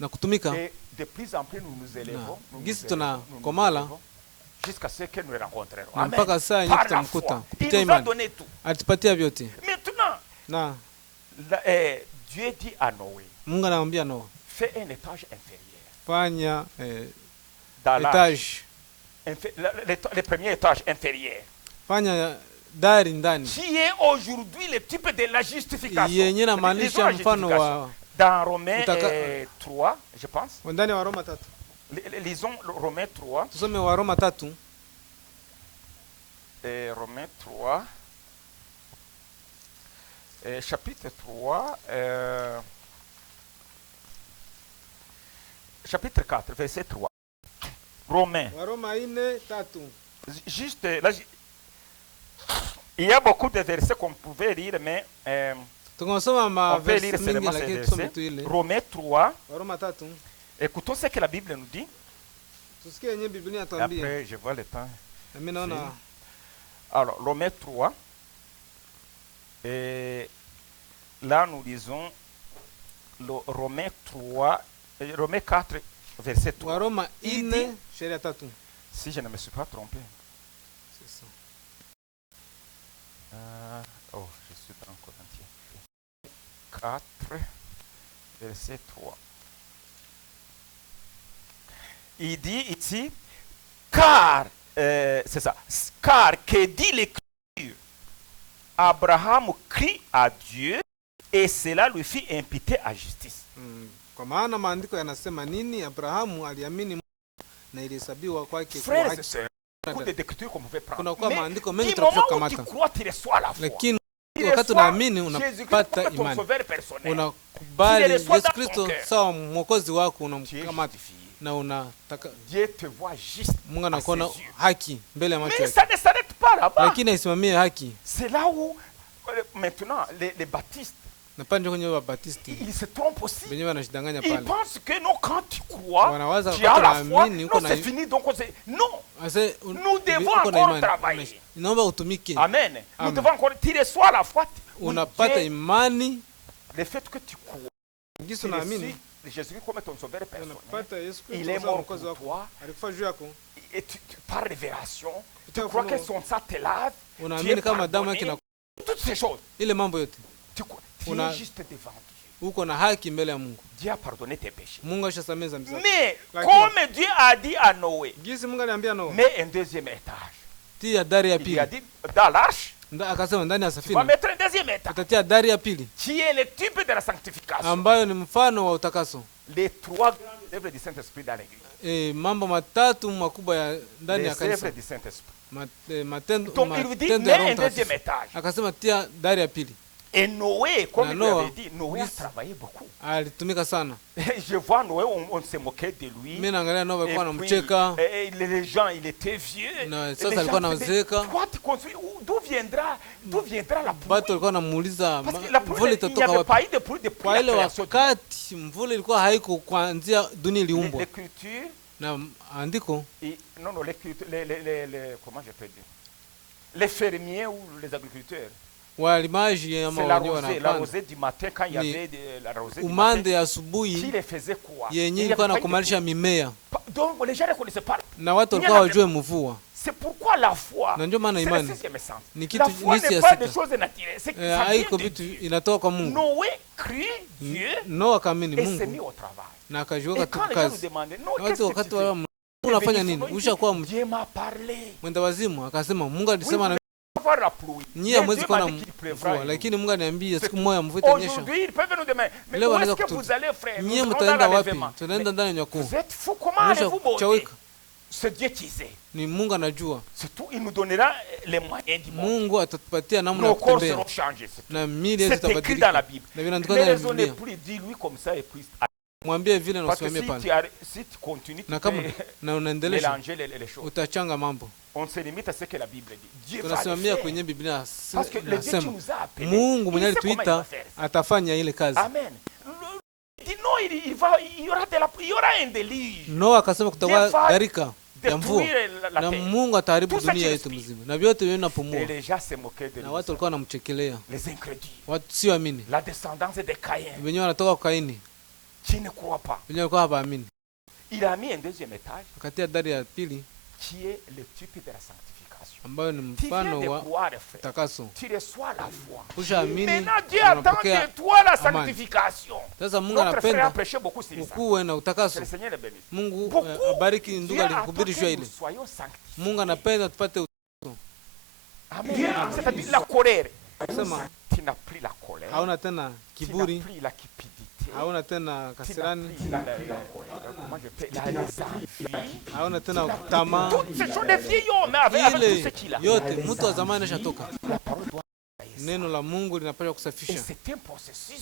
na kutumika. De plus en plus nous nous élevons. Gisi tunakomala jusqu'à ce que nous le rencontrerons. Amen. Mpaka saa yenye tutamkuta kupitia imani. Alitupatia vyote. Maintenant, na Dieu dit à Noé, Mungu anamwambia Noa, fais un étage inférieur. Fanya étage. Le premier étage inférieur. Fanya dari ndani. Qui est aujourd'hui le type de la justification. Yenye na maanisha mfano wa dans Romains 3, je pense. Ndani wa Roma 3. Lisons Romains 3. Tusome wa Roma 3. Romains 3. Chapitre 3. Chapitre 4, verset 3. Romains. Wa Roma 4:3. Juste là, il y a beaucoup de versets qu'on pouvait lire, mais on peut lire seulement ces versets. Romains 3. Écoutons ce que la Bible nous dit. Après, je vois le temps. Alors, Romains 3. Et là, nous lisons Romains 3, Romains 4, verset 3. Il dit, si je ne me suis pas trompé. C'est ça. Je suis dans Corinthiens. 4, verset 3. Il dit ici, car, c'est ça, car que dit l'Écriture, Abraham crie à Dieu et cela lui fit imputer à justice. Kwa maana maandiko yanasema nini? Abrahamu aliamini na ilihesabiwa kwake kuwa haki. Kuna kwa maandiko mengi tunakukamata. Lakini wakati unaamini unapata imani. Unakubali Yesu Kristo sawa mwokozi wako, unamkamata na unataka Mungu anakuona haki mbele ya macho yake. Lakini haisimamie haki. C'est là où maintenant les baptistes ils se trompent aussi. Ils pensent que non, quand tu crois, tu as la foi, non, c'est fini, donc non. Nous devons encore travailler. Amen. Nous devons encore tirer soit la foi. Le fait que tu crois, Jésus comme ton sauveur personnel, il est mort pour toi, et par révélation, tu crois que son sang te lave, tu es pardonné, toutes ces choses. Tu es juste devant Dieu. Dieu a pardonné tes péchés. Mais comme Dieu a dit à Noé, mets un deuxième étage. Il a dit dans l'arche, tu vas mettre un deuxième étage. Qui est le type de la sanctification. Les trois grandes œuvres du Saint-Esprit dans l'église. Les œuvres du Saint-Esprit. Donc il lui dit, mets un deuxième étage. Et Noé, comme il avait dit, Noé a travaillé beaucoup. Je vois Noé, on se moquait de lui. Et puis, les gens, il était vieux. Quoi tu construis? D'où viendra la pluie? Parce que la pluie, il n'y avait pas eu de pluie depuis la création. L'écriture, non, l'écriture, comment je peux dire? Les fermiers ou les agriculteurs. C'est la rosée du matin quand il y avait la rosée du matin. Qui les faisait quoi? Donc les gens ne connaissaient pas. C'est pourquoi la foi, c'est le sixième sens. La foi n'est pas des choses naturelles. C'est que ça vient de Dieu. Noé crie Dieu et s'est mis au travail. Et quand les gens nous demandaient, non, qu'est-ce que tu fais? Dieu m'a parlé. Nyie hamwezi kuona mvua, lakini Mungu ananiambia siku moja mvua itanyesha. Leo anaweza kututa. Nyie mtaenda wapi? Tunaenda ndani ya nyakuu. Ni Mungu anajua. Mungu atatupatia namna ya kutembea. Na miili yetu itabadilika. Na vinaandikwa ndani ya Biblia. Mwambie vile na usimamie pale. Na kama na unaendelea utachanga mambo. On se limite à ce que la Bible dit. Tunasimamia kwenye Biblia nasema Mungu mwenye alituita atafanya ile kazi. Amen. Il y aura un déluge. Noa akasema kutakuwa gharika ya mvua na Mungu ataharibu dunia yetu mzima na vyote vinapumua. Na watu walikuwa wanamchekelea. Watu sio amini. La descendance de Caïn. Wenyewe wanatoka kwa Kaini. Qui ne croit pas. Wenyewe walikuwa hawaamini. Il a mis un deuxième étage. Akatia dari ya pili. Qui est le type de la sanctification. Ambayo ni mfano wa takaso. Tu reçois la foi. Ushaamini. Maintenant Dieu attend de toi la sanctification. Sasa Mungu anapenda ukuwe na utakaso. Mungu abariki ndugu alihubiri juu ile. Mungu anapenda tupate utakaso. Amen. C'est-à-dire la colère. Sema tu n'as plus la colère. Hauna tena kiburi. Tu n'as plus la cupidité. Hauna tena kasirani. Hauna tena tamaa. Ile yote mtu wa zamani ashatoka. Neno la Mungu linapaswa kusafisha.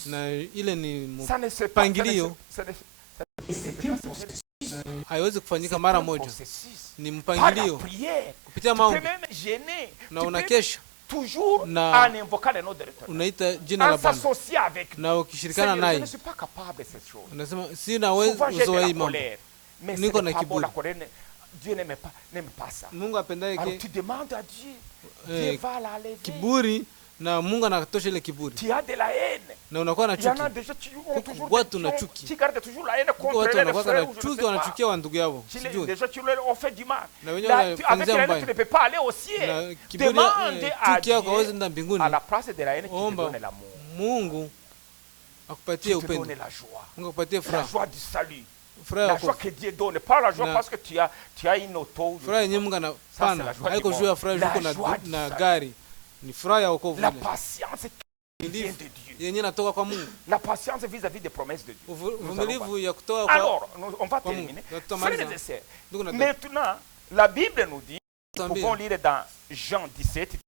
Na ile ni mpangilio. Haiwezi kufanyika mara moja. Ni mpangilio. Kupitia maombi. Na unakesha. Toujours en invoquant le nom de l'Éternel. Unaita jina la Bwana. Na ukishirikana naye. Je ne suis pas capable de cette chose. Unasema sina uwezo wa hii mambo. Niko na kiburi. Dieu n'aime pas ça. Mungu apendaye alors tu demandes à Dieu. Dieu va l'enlever. Kiburi na Mungu anatosha ile kiburi. Tu as de la haine. Na unakuwa na chuki. Watu na chuki. Tu gardes toujours la haine contre les frères. Watu na chuki wanachukia wa ndugu yao. Sijui. Déjà tu leur ont fait du mal. Na wenyewe wanafanya mbaya. Tu ne peux pas aller au ciel. Demande à Dieu. À la place de la haine qui te donne l'amour. Mungu akupatie upendo. Mungu akupatie furaha. La joie du salut. La joie que Dieu donne, pas la joie parce que tu as une auto. Furaha yenyewe Mungu anapana. Haiko juu ya furaha yuko na gari. ni furaha ya wokovu. La patience qui vient de Dieu. Yenye natoka kwa Mungu. La patience vis-à-vis des promesses de Dieu. Uvumilivu ya kutoka kwa. Alors, on va terminer. Frères et sœurs, maintenant, la Bible nous dit, nous pouvons lire dans Jean 17,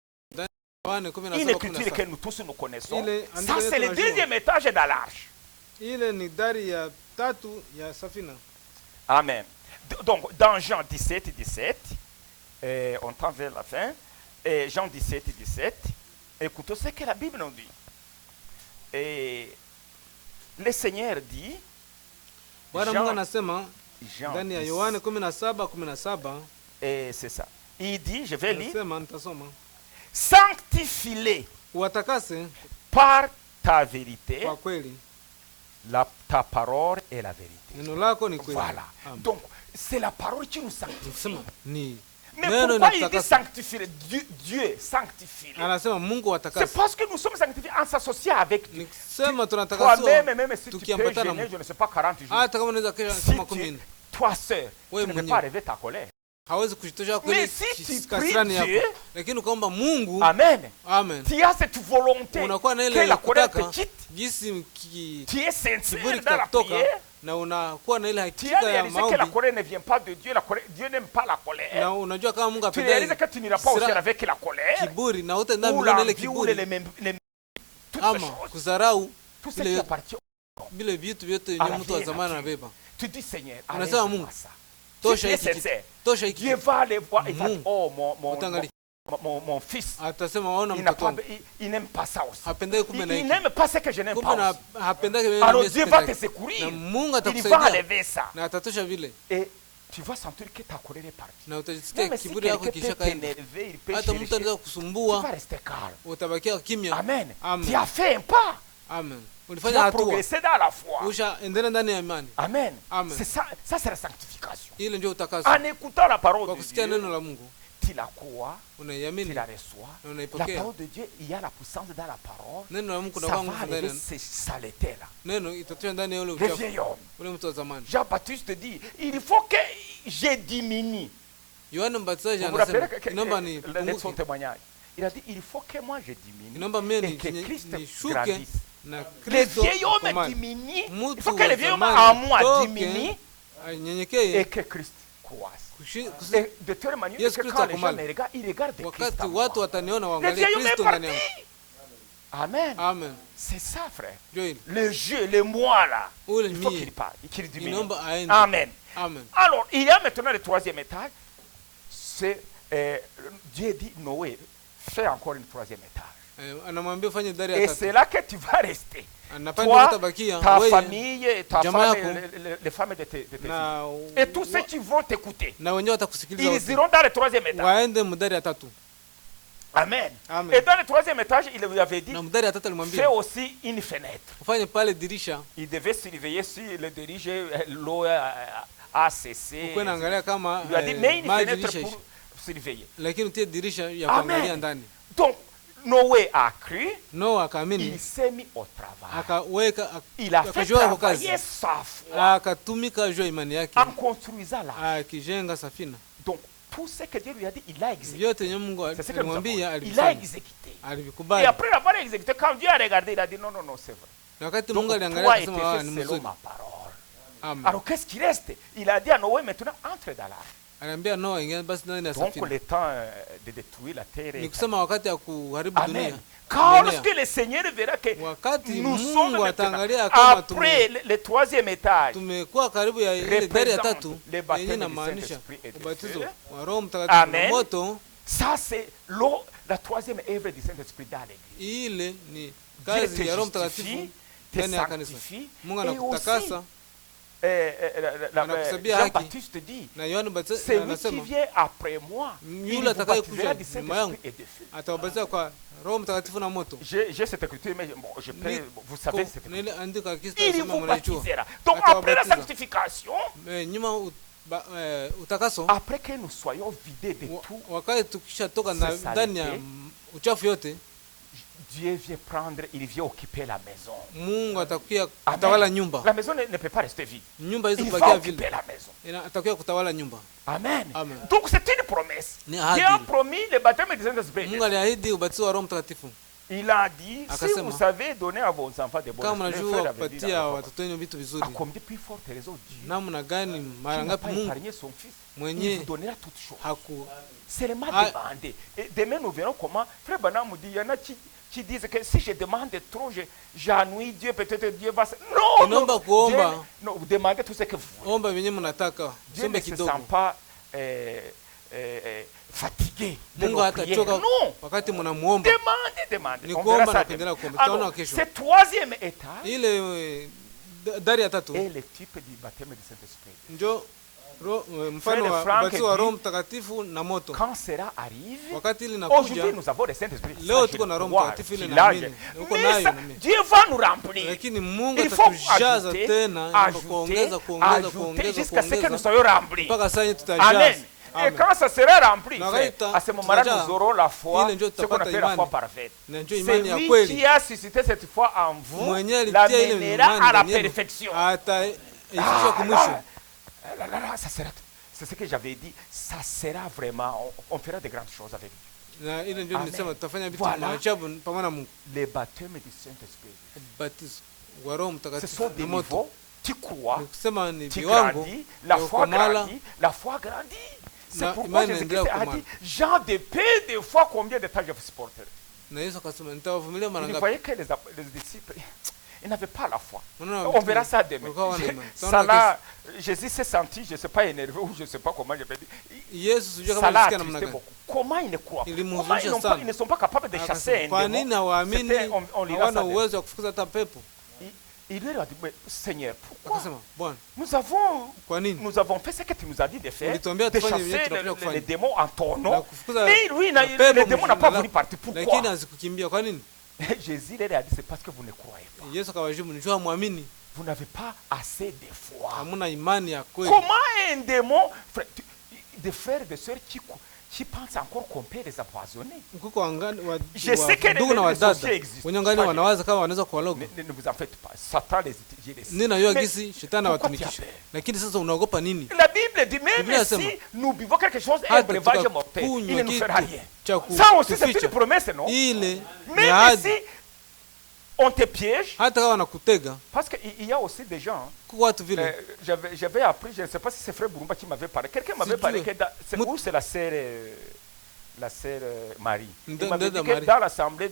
une écriture que nous tous nous connaissons. Ça, c'est le deuxième étage de l'arche. Amen. Donc, dans Jean 17, 17, on tend vers la fin, Jean 17, 17, écoutez ce que la Bible nous dit. Et le Seigneur dit, Jean 17:17, et c'est ça. Il dit, je vais lire, sanctifie-les par ta vérité, ta parole est la vérité. Voilà. Donc, c'est la parole qui nous sanctifie. Mais pourquoi il dit sanctifier? Dieu sanctifie. C'est parce que nous sommes sanctifiés en s'associant avec Dieu. Toi-même, même si tu peux gêner, je ne sais pas, 40 jours. Si toi, sœur, tu ne peux pas rêver ta colère. Mais si tu pries Dieu, Amen, tu as cette volonté que la colère te quitte. Tu es sincère dans la prière. Tu as réalisé que la colère ne vient pas de Dieu. Dieu n'aime pas la colère. Tu réalises que tu n'iras pas au ciel avec la colère. Ou l'envie, ou toutes ces choses. Tout ce qui appartient à la vieille. Tu dis, Seigneur, arrête-moi ça. Tu es sincère. Dieu va aller voir. Il va dire, oh, mon fils, il n'aime pas ça aussi. Il n'aime pas ce que je n'aime pas aussi. Alors Dieu va te secourir. Il va enlever ça. Et tu vas sentir que ta colère est partie. Même si quelqu'un peut t'énerver, il peut chercher, tu vas rester calme. Amen. Tu as fait un pas. Tu as progressé dans la foi. Amen. C'est ça, c'est la sanctification. En écoutant la parole de Dieu, tu la crois, tu la reçois. La parole de Dieu, il y a la puissance dans la parole. Ça va enlever ces saletés-là. Le vieil homme. Jean-Baptiste dit, il faut que je diminue. Vous vous rappelez son témoignage? Il a dit, il faut que moi je diminue et que Christ grandisse. Le vieil homme diminue. Il faut que le vieil homme en moi diminue et que Christ croisse. Et de telle manière que quand les gens me regardent, ils regardent Christ en moi. Le vieil homme est parti. Amen. C'est ça, frère. Le jeu, le moi là, il faut qu'il parte, qu'il diminue. Amen. Alors, il y a maintenant le troisième étage. C'est Dieu dit, Noé, fais encore une troisième étage. Et c'est là que tu vas rester. Toi, ta famille, ta femme, les femmes de tes filles. Et tous ceux qui vont t'écouter, ils iront dans le troisième étage. Amen. Et dans le troisième étage, il lui avait dit, fais aussi une fenêtre. Il devait surveiller si le dirigeant, l'eau a cessé. Il lui a dit, mais une fenêtre pour surveiller. Amen. Donc, Noé a cru, il s'est mis au travail. Il a fait travailler sa foi en construisant l'arche. Donc, tout ce que Dieu lui a dit, il a exécuté. C'est ce que nous avons. Il a exécuté. Et après avoir exécuté, quand Dieu a regardé, il a dit non, c'est vrai. Donc, toi été fait selon ma parole. Alors, qu'est-ce qui reste? Il a dit à Noé, maintenant, entre dans l'arche. Donc le temps de détruire la terre est... Amen. Quand lorsque le Seigneur verra que nous sommes après le troisième étage, représente le baptême du Saint-Esprit et de feu. Amen. Ça c'est la troisième œuvre du Saint-Esprit dans l'Église. Dieu te justifie, te sanctifie et aussi Jean-Baptiste dit, c'est lui qui vient après moi, il vous baptisera du Saint-Esprit et de feu. J'ai cette écriture, mais bon, vous savez cette écriture. Il vous baptisera. Donc après la sanctification, après que nous soyons vidés de tout, Dieu vient prendre, il vient occuper la maison. Mungu atakuja kutawala nyumba. La maison ne peut pas rester vide. Nyumba hizo Il va kubakia occuper vile. la maison. Atakuja kutawala nyumba. Amen. Amen. Donc c'est une promesse. Ni Dieu ahadi. a promis le baptême du Saint-Esprit. Mungu aliahidi ubatizo wa Roho Mtakatifu. Il a dit, si Akasema, vous savez donner à vos enfants des bonnes kama choses, mnajua kupatia watoto wenu vitu à vizuri, combien plus forte raison Dieu namna gani mara qui n'a ngapi pas Mungu épargné son fils, il mwenye vous donnera toutes choses. haku Seulement Ah. demandez. Et demain nous verrons comment. Frère Branham dit, il y en a qui disent que si je demande trop, j'ennuie Dieu, peut-être Dieu va se... Non, non, Inaomba kuomba. Dieu- non, vous demandez tout ce que vous voulez. omba venye mnataka, Dieu ne sombe se kidogo. sent pas fatigué de Mungu nos prières. hatachoka Non, wakati mnamuomba. demandez. Ni On kuomba verra na ça kuendelea demain. kuomba. Tutaona Alors, kesho. ce troisième état Ile dari ya tatu est le type du baptême du Saint-Esprit. njo mfano wa Frank ubatizo wa dit- Roho Mtakatifu na moto. Quand cela arrive, Wakati ile aujourd'hui inakuja, nous avons le Saint-Esprit. leo Ça, je tuko na le Roho crois, Mtakatifu ile je na l'ai. mimi. Uko Mais nayo ça, na mimi. Dieu va nous remplir. Lakini Mungu Il faut atatujaza ajouter, tena, ajouter, kuongeza ajouter jusqu'à ce que nous soyons remplis. mpaka saa yenye Amen. tutajaza. Et Amen. quand ça sera rempli, Na frère, wakati à ce moment-là, tutajaa, nous aurons la foi, ile ndio ce qu'on tutapata appelle la foi imani. parfaite. Na njo imani ya Celui kweli. qui a suscité cette foi en vous Mwenye alitia ile l'amènera imani à la ndani yenu, perfection. ataifikisha kumwisho. Ça sera, c'est ce que j'avais dit, ça sera vraiment, on fera de grandes choses avec Dieu. Na ile ndio Amen. nilisema tutafanya vitu Voilà. maajabu pamoja na Mungu. Les baptêmes du Saint-Esprit, Ubatizo wa Roho ce Mtakatifu sont des na moto. niveaux, tu crois, Ni kusema ni tu viwango grandis, la vya foi kukomala. grandit, la foi grandit. C'est Na pourquoi imani Jésus-Christ inaendelea a kukomala. dit, Jean de paix de foi, combien de temps je vous supporterai. Na Yesu akasema nitawavumilia mara Il ngapi? voyait que les disciples, ils n'avaient pas la foi. Unaona On vitu verra gani? ça demain. Walikuwa hawana imani. Ça Tutaona là, Jésus s'est senti, je ne sais pas, énervé ou je ne sais pas comment je peux dire. Yesu sijui Ça kama l'a alisikia namna attristé gani. beaucoup. Comment ils ne croient pas? Il Comment mhuzunisha ils ne sont pas capables de chasser Akasema, un kwa démon? nini hawaamini? C'était- on lira ça Hawana demain. uwezo wa kufukuza hata pepo. Il leur a dit, mais Seigneur, pourquoi Akasema, Bwana, nous kwa nini avons fait ce que tu nous as dit de faire, Ulituambia de tufanye vile chasser tunapaswa les kufanya. démons en ton na nom. kufukuza Mais lui, na le pepo démon n'a pas mjina voulu partir. lako, lakini Pourquoi? hazikukimbia? Kwa nini? Jésus leur a dit, c'est parce que vous ne croyez pas. Yesu akawajibu, ni juu hamwamini, Vous n'avez pas assez de foi. hamuna imani ya kweli. Comment un démon, frère, des frères et des sœurs qui pensent encore qu'on peut les empoisonner? Kuko Je sais que ndugu na les wadada sorciers existent. wenye ngani wanawaza kama wanaweza kuwaloga. Ne vous en faites pas. Satan les utilise. Nini najua Mais gisi shetani pourquoi tu as awatumikisha, peur? lakini sasa unaogopa nini? La Bible dit Biblia même inasema, si nous buvons quelque chose, un Hata breuvage mortel, il ne tukakunywa nous kitu fera rien. cha Ça aussi, c'est kuficha, une promesse, non? ile ni Même ahadi. si on te piège, Hata kama wanakutega, parce qu'il y a aussi des gens, kuko watu vile j'avais appris, je ne sais pas si c'est frère Burumba qui m'avait parlé, quelqu'un m'avait Si parlé tu que c'est où c'est la sœur Marie. Il Nda- m'avait Ndada dit que Marie. dans l'assemblée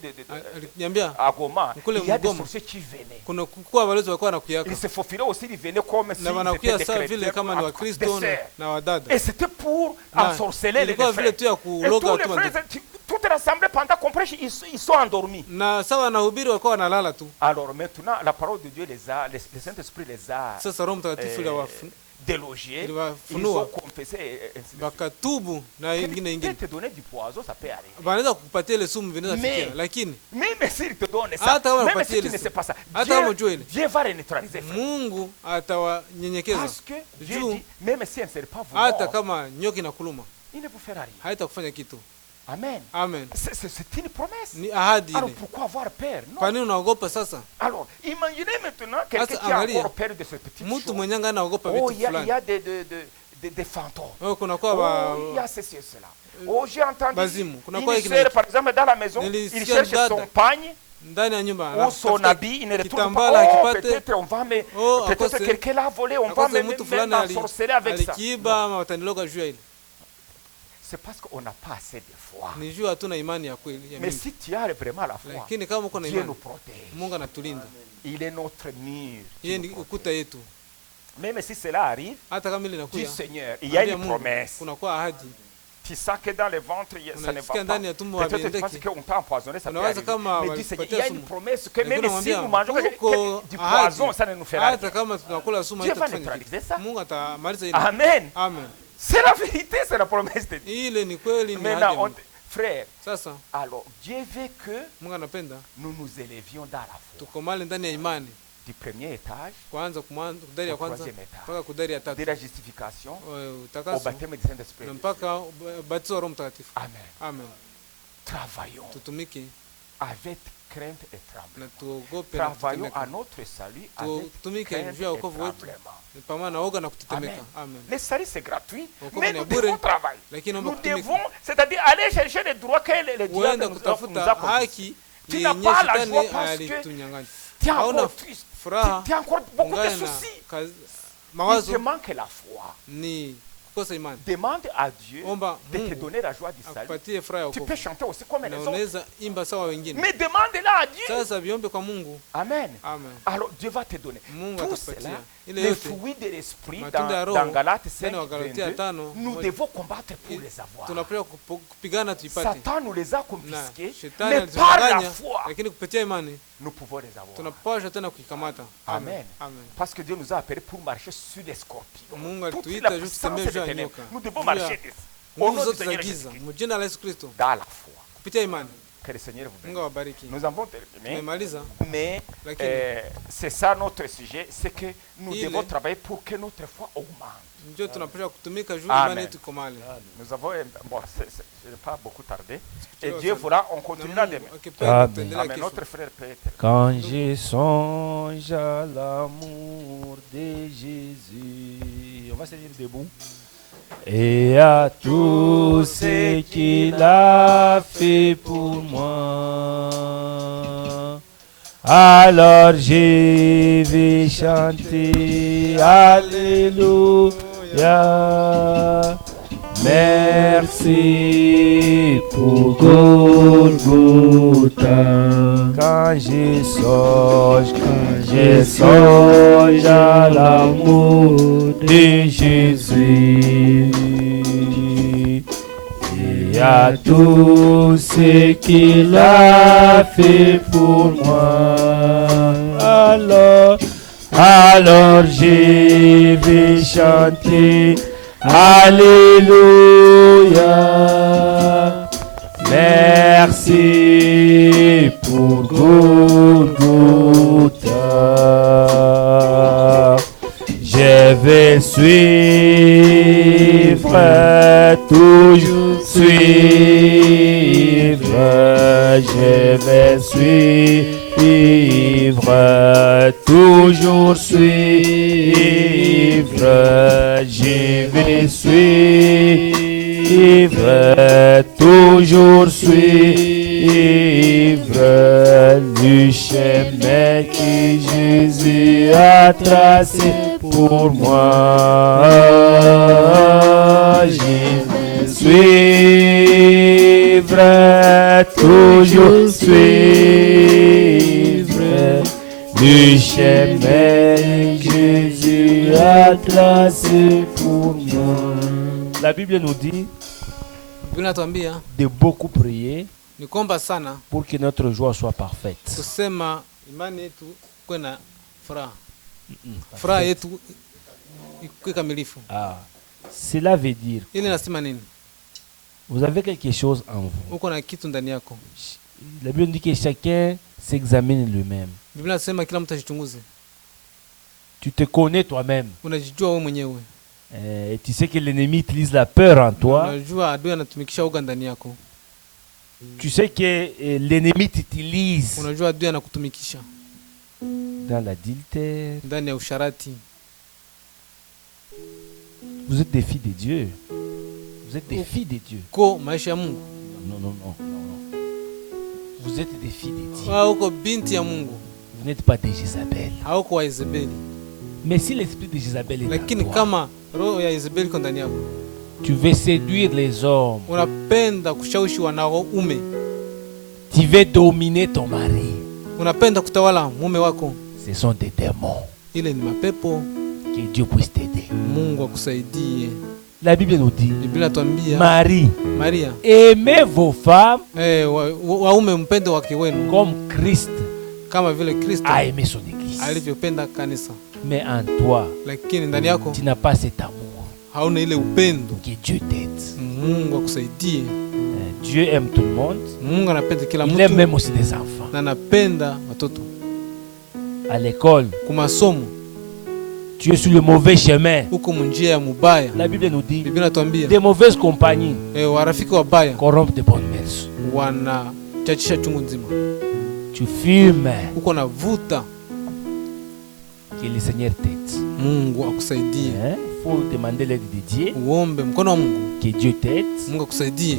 aliniambia à Goma, Kule il y a des Mgoma. sorciers qui venaient. kuna kukuwa walezi walikuwa wanakuyaka Ils se faufilaient aussi, ils venaient comme si na ils wanakuya étaient sawa des vile chrétiens, kama ni des Wakristo sœurs. na wadada. Et c'était pour Na ensorceler les ilikuwa frères. vile tu ya Et kuloga tous watu les wa frères, ndugu. toute l'assemblée pendant qu'on prêche, ils sont endormis. Na sawa wanahubiri walikuwa wanalala tu. Alors maintenant, la parole de Dieu le Saint-Esprit les a Sasa Roho Mtakatifu délogés. Ils iliwafunua ont confessé. et ainsi de suite. bakatubu na ingine Quelqu'un ingine, te donner du poison, ça peut arriver. wanaweza kukupatia ile sumu vinaweza Mais- fikia, lakini Même s'il te donne ça, Hata kama même upatie si tu ile ne sais pas ça, hata kama ujue Dieu, ile, Dieu va reneutraliser. frère. Mungu atawanyenyekeza. Parce que Dieu Juu, dit, même si elle ne sert pas vous hata mort, kama nyoki na kuluma il ne vous fera rien. haitakufanya kitu. Amen. Amen, C'est une promesse. ni ahadi Alors ile. pourquoi avoir peur? Non. Kwa nini unaogopa sasa? Alors, imaginez maintenant quelqu'un Sasa qui a angalia, encore peur de cette petite Mtu chose. mwenye anga anaogopa Oh, vitu il y fulani. a des fantômes. Oh, kuna kwa ba Oh, il y a ceci et cela. Oh, j'ai entendu bazimu. Kuna une kwa hiki na sœur, hiki. par exemple, dans la maison, il Nilisikia cherche dada son pagne ndani ya nyumba ou son anatafuta habit, il ne retrouve kitambala pas. Oh, akipate. peut-être on va me, Oh, peut-être akose- quelqu'un l'a volé, on va akose me mtu fulani ensorceler avec ça. alikiiba ama wataniloga juu ya ile. C'est parce qu'on n'a pas assez de foi. Ni juu hatuna imani ya kweli ya Mais mingi. si tu as vraiment la foi, Lakini kama uko na Dieu nous imani, protège. Mungu anatulinda. Il est notre mur. qui Yeye nous ni protège. ukuta yetu. Même si cela arrive, Hata kama ile dis inakuja, Seigneur, il y a ambia une Mungu, promesse. kuna kwa ahadi. Tu sens que dans le ventre, ça ne va Unasikia pas. ndani ya tumbo Peut-être tu haviendeki. penses qu'on t'a empoisonné, ça peut Unawaza arriver. kama Mais dis Seigneur, il y a walikupatia une sumu. promesse que Lakini même si unamwambia, nous mangeons kuko du ahadi. poison, ça ne nous fera rien. Hata kama tunakula sumu Dieu va haitatufanya neutraliser kitu. ça. Mungu atamaliza ile. Amen. Amen. C'est la vérité, c'est la promesse de Dieu. Ile ni kweli, ni ahadi ya Maintenant, Mungu. frère, Sasa alors Dieu veut que Mungu anapenda nous nous élevions dans la foi. tukomale ndani ya imani, Du premier étage kwanza kudari ya au kwanza troisième étage. mpaka kudari ya De tatu, la justification au utakaso baptême du Saint-Esprit. na mpaka ubatizo wa Roho Mtakatifu. Amen. Amen. Travaillons Tutumike avec crainte et tremblement. na tuogope na Travaillons à kutetemeka. notre salut avec Tutumike crainte juu ya et wokovu wetu tremblement. pamoja na woga na kutetemeka. Amen. Amen. Le salut c'est gratuit, Wokovu mais ni nous bure, devons travailler. lakini Nous naomba kutumika. devons, c'est-à-dire aller chercher les droits que le diable Uenda nous a kutafuta confisqués. haki Tu n'as yenye pas la shetani joie parce que alitunyang'anya. tu es Hauna encore triste, furaha, tu as encore beaucoup de ungana na soucis. Il mawazo te manque la foi. ni kukosa imani. Demande à Dieu Omba de te Mungu donner la joie du salut. akupatie furaha ya Tu peux wokovu. chanter aussi comme les Na autres. unaweza imba sawa wengine. Mais demande-la à Dieu. Sasa viombe kwa Mungu. Amen. Amen. Alors Dieu va te donner. Mungu Tout atakupatia. cela, Ile les yote fruits de l'esprit matunda ya dans Roho, Galates 5, tena wa Galatia 22, 5, nous moja. devons combattre pour les avoir. tunapaswa kupigana tuipate. Satan nous les a Na confisqués, shetani mais par la alitudanganya, foi, lakini kupitia imani nous pouvons les avoir. tunapaswa tena kuikamata. Amen. Amen. Parce que Dieu nous a appelés pour marcher sur les scorpions. Mungu Toute alituita la juu puissance tutembee des juu ya ténèbres. nyoka. Nous devons Juu ya marcher dessus. Au nguvu nom du zote za Seigneur giza Jésus-Christ. mjina la Yesu Kristo Dans la foi. kupitia imani. Que le Seigneur vous Mungu bénisse. awabariki. Nous avons terminé. Tumemaliza, Mais lakini c'est ça notre sujet, c'est que nous Ile. devons travailler pour que notre foi augmente. ndio tunapaswa kutumika juu Amen. imani yetu ikomale. Nous avons, bon, je n'ai pas beaucoup tardé. Et Tukiwa Dieu sana. voula, on Na continuera Mungu demain. akipenda Amen. tutaendelea Amen. kesho. Notre frère peut être. Quand je songe à l'amour de Jésus, on va se dire debout. Et à tout ce qu'il a fait pour moi, alors je vais chanter Alléluia. Merci pour Golgotha. Quand je songe à l'amour de Jésus et à tout ce qu'il a fait pour moi, alors je vais chanter Alléluia. Merci pour Golgotha. Je vais suivre, toujours suivre. Je vais suivre, toujours suivre. Je vais suivre, toujours suivre le chemin que Jésus a tracé pour moi. Je vais suivre, toujours suivre le chemin que Jésus a tracé pour moi. La Bible nous dit Biblia inatuambia de beaucoup prier ni kuomba sana pour que notre joie soit parfaite. kusema imani yetu kuwe na furaha. Furaha yetu ikuwe kamilifu. Ah, cela veut dire Ile nasema nini? vous avez quelque chose en vous. Uko na kitu ndani yako. La Bible dit que chacun s'examine lui-même. Biblia inasema kila mtu ajichunguze. Tu te connais toi-même. Unajijua wewe mwenyewe. Et tu sais que l'ennemi utilise la peur en toi. Unajua adui anatumikisha uga ndani yako. Tu sais que l'ennemi t'utilise Unajua adui anakutumikisha dans l'adultère. ndani ya usharati. Vous êtes des filles de Dieu. Vous êtes des filles de Dieu. Ko maisha ya Mungu. Non, non, non, non, non. Vous êtes des filles de Dieu. Uko binti ya Mungu. Vous n'êtes pas des Jézabel. Hauko wa Yezebeli. Mais si l'esprit de Jézabel est Lakini dans toi, kama roho ya Yezebeli iko ndani yako, tu veux séduire les hommes. unapenda kushawishi wanaume, Tu veux dominer ton mari. unapenda kutawala mume wako, Ce sont des démons. ile ni mapepo. Que Dieu puisse t'aider. Mungu akusaidie. La Bible nous dit, Biblia inatuambia Marie, Maria, aimez vos femmes waume mpende wake wenu comme Christ kama vile Kristo a aimé son église. alivyopenda kanisa. Mais en toi, Lakini ndani yako tu n'as pas cet amour. hauna ile upendo. Que Dieu t'aide. Mungu akusaidie. Dieu aime tout le monde. Mungu anapenda kila Il aime mtu même aussi des enfants. na anapenda watoto. À l'école, Kumasomo tu es sur le mauvais chemin. uko munjia ya mubaya. La Bible nous dit, Biblia inatuambia des mauvaises compagnies warafiki wabaya corrompent de bonnes mœurs. wanachachisha chungu nzima. Tu fumes. uko navuta, Que le Seigneur t'aide. Mungu akusaidie. Il faut demander l'aide de Dieu. Uombe mkono wa Mungu, Que Dieu t'aide. Mungu akusaidie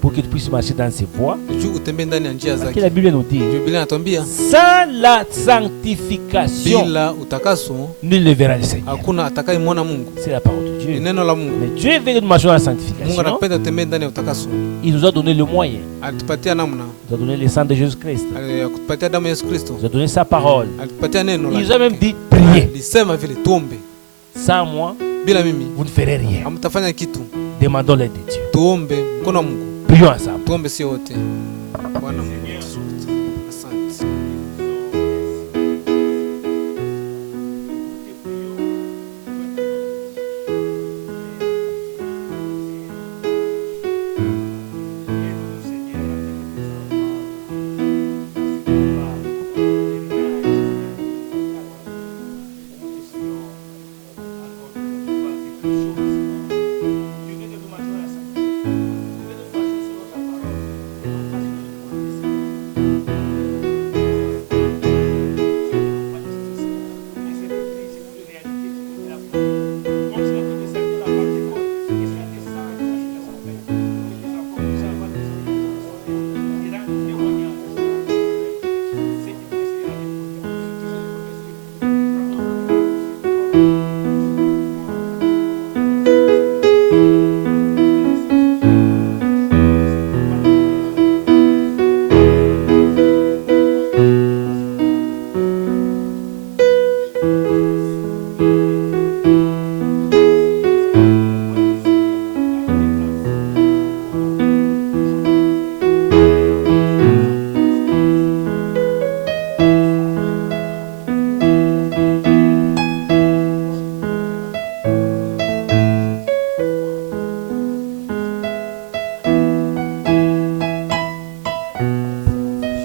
Pour que tu puisses marcher dans ses voies. juu utembee ndani ya njia Parce que zake. la Bible nous dit, Biblia inatuambia sans la sanctification, bila utakaso nul ne verra le Seigneur. hakuna atakayemwona Mungu. C'est la parole de Ni Dieu. neno la Mungu. Mais Dieu veut que nous marchions dans la Mungu sanctification. anapenda tutembee ndani ya utakaso. Il nous a donné le moyen. Alitupatia namna, Il nous a donné le sang de Jésus-Christ. alitupatia damu ya Yesu Il Kristo, nous a donné sa parole. alitupatia neno Il nous a même lake. dit, priez. Alisema vile tuombe, Sans moi, bila mimi vous ne ferez rien. hamtafanya kitu. Demandons l'aide de Dieu. Tuombe mkono wa Mungu, Prions ensemble. tuombe sio wote. Bwana Mungu, asante.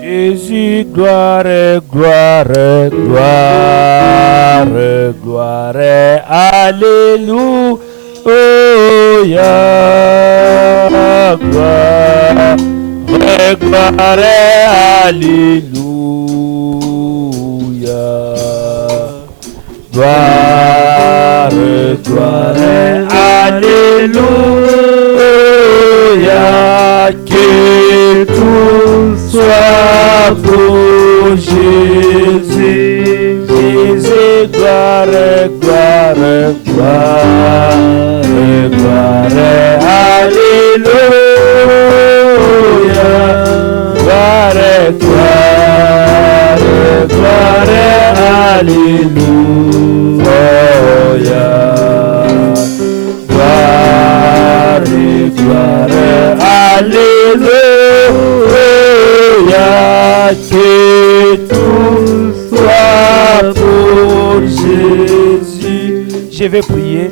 Jésus, gloire, gloire, gloire, gloire, alléluia, gloire, gloire, alléluia, gloire, gloire, alléluia, que tout soit pour Jésus, Jésus, gloire, gloire, gloire, gloire, alléluia, gloire, gloire, gloire, alléluia, gloire, gloire, alléluia, que tout soit pour Jésus. Je vais prier.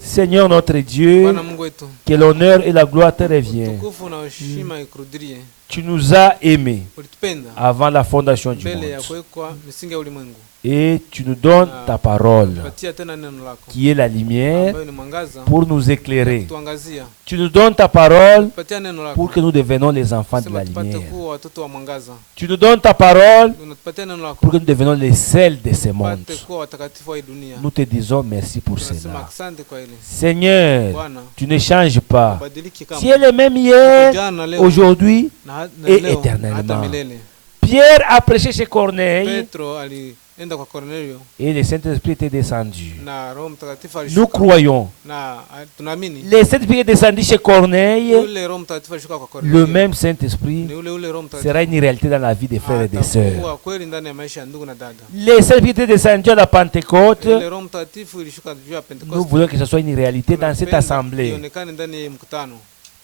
Seigneur notre Dieu, Bwana Mungu wetu, que l'honneur et la gloire te reviennent. tukufu na heshima ikurudilie. Tu nous as aimés Ulitupenda avant la fondation du mbele ya monde. kuwekwa misingi ya ulimwengu. Et tu nous donnes ta parole, Patia tena neno lako qui est la lumière, ambayo ni mwangaza pour nous éclairer. tuangazia. Tu nous donnes ta parole Patia neno lako pour que nous devenions les enfants de sema la tupate lumière. kuwa watoto wa mwangaza. Tu nous donnes ta parole Unatupatia neno lako pour que nous devenions les sels de ce monde. tupate kuwa watakatifu wa hii dunia. Nous te disons merci pour Tunasema cela. asante kwa ile. Seigneur, Bwana, tu ne changes pas. badiliki kama Tu es le même hier, jana, leo aujourd'hui na et leo, hata éternellement. milele. Pierre a prêché chez Corneille Petro alienda kwa Kornelio et le Saint-Esprit était descendu. na Roho Mtakatifu Nous alishuka croyons. na tunaamini Le Saint-Esprit est descendu chez Corneille. ule Roho Mtakatifu alishuka kwa Kornelio. Le même Saint-Esprit Ni ule Roho Mtakatifu sera une réalité dans la vie des frères et des sœurs. atakuwa kweli ndani ya maisha ya ndugu na dada. Le Saint-Esprit était descendu à la Pentecôte. Ile Roho Mtakatifu ilishuka juu ya Nous Pentecoste. voulons que ce soit une réalité dans cette Tunapenda assemblée. ionekane ndani ya mkutano.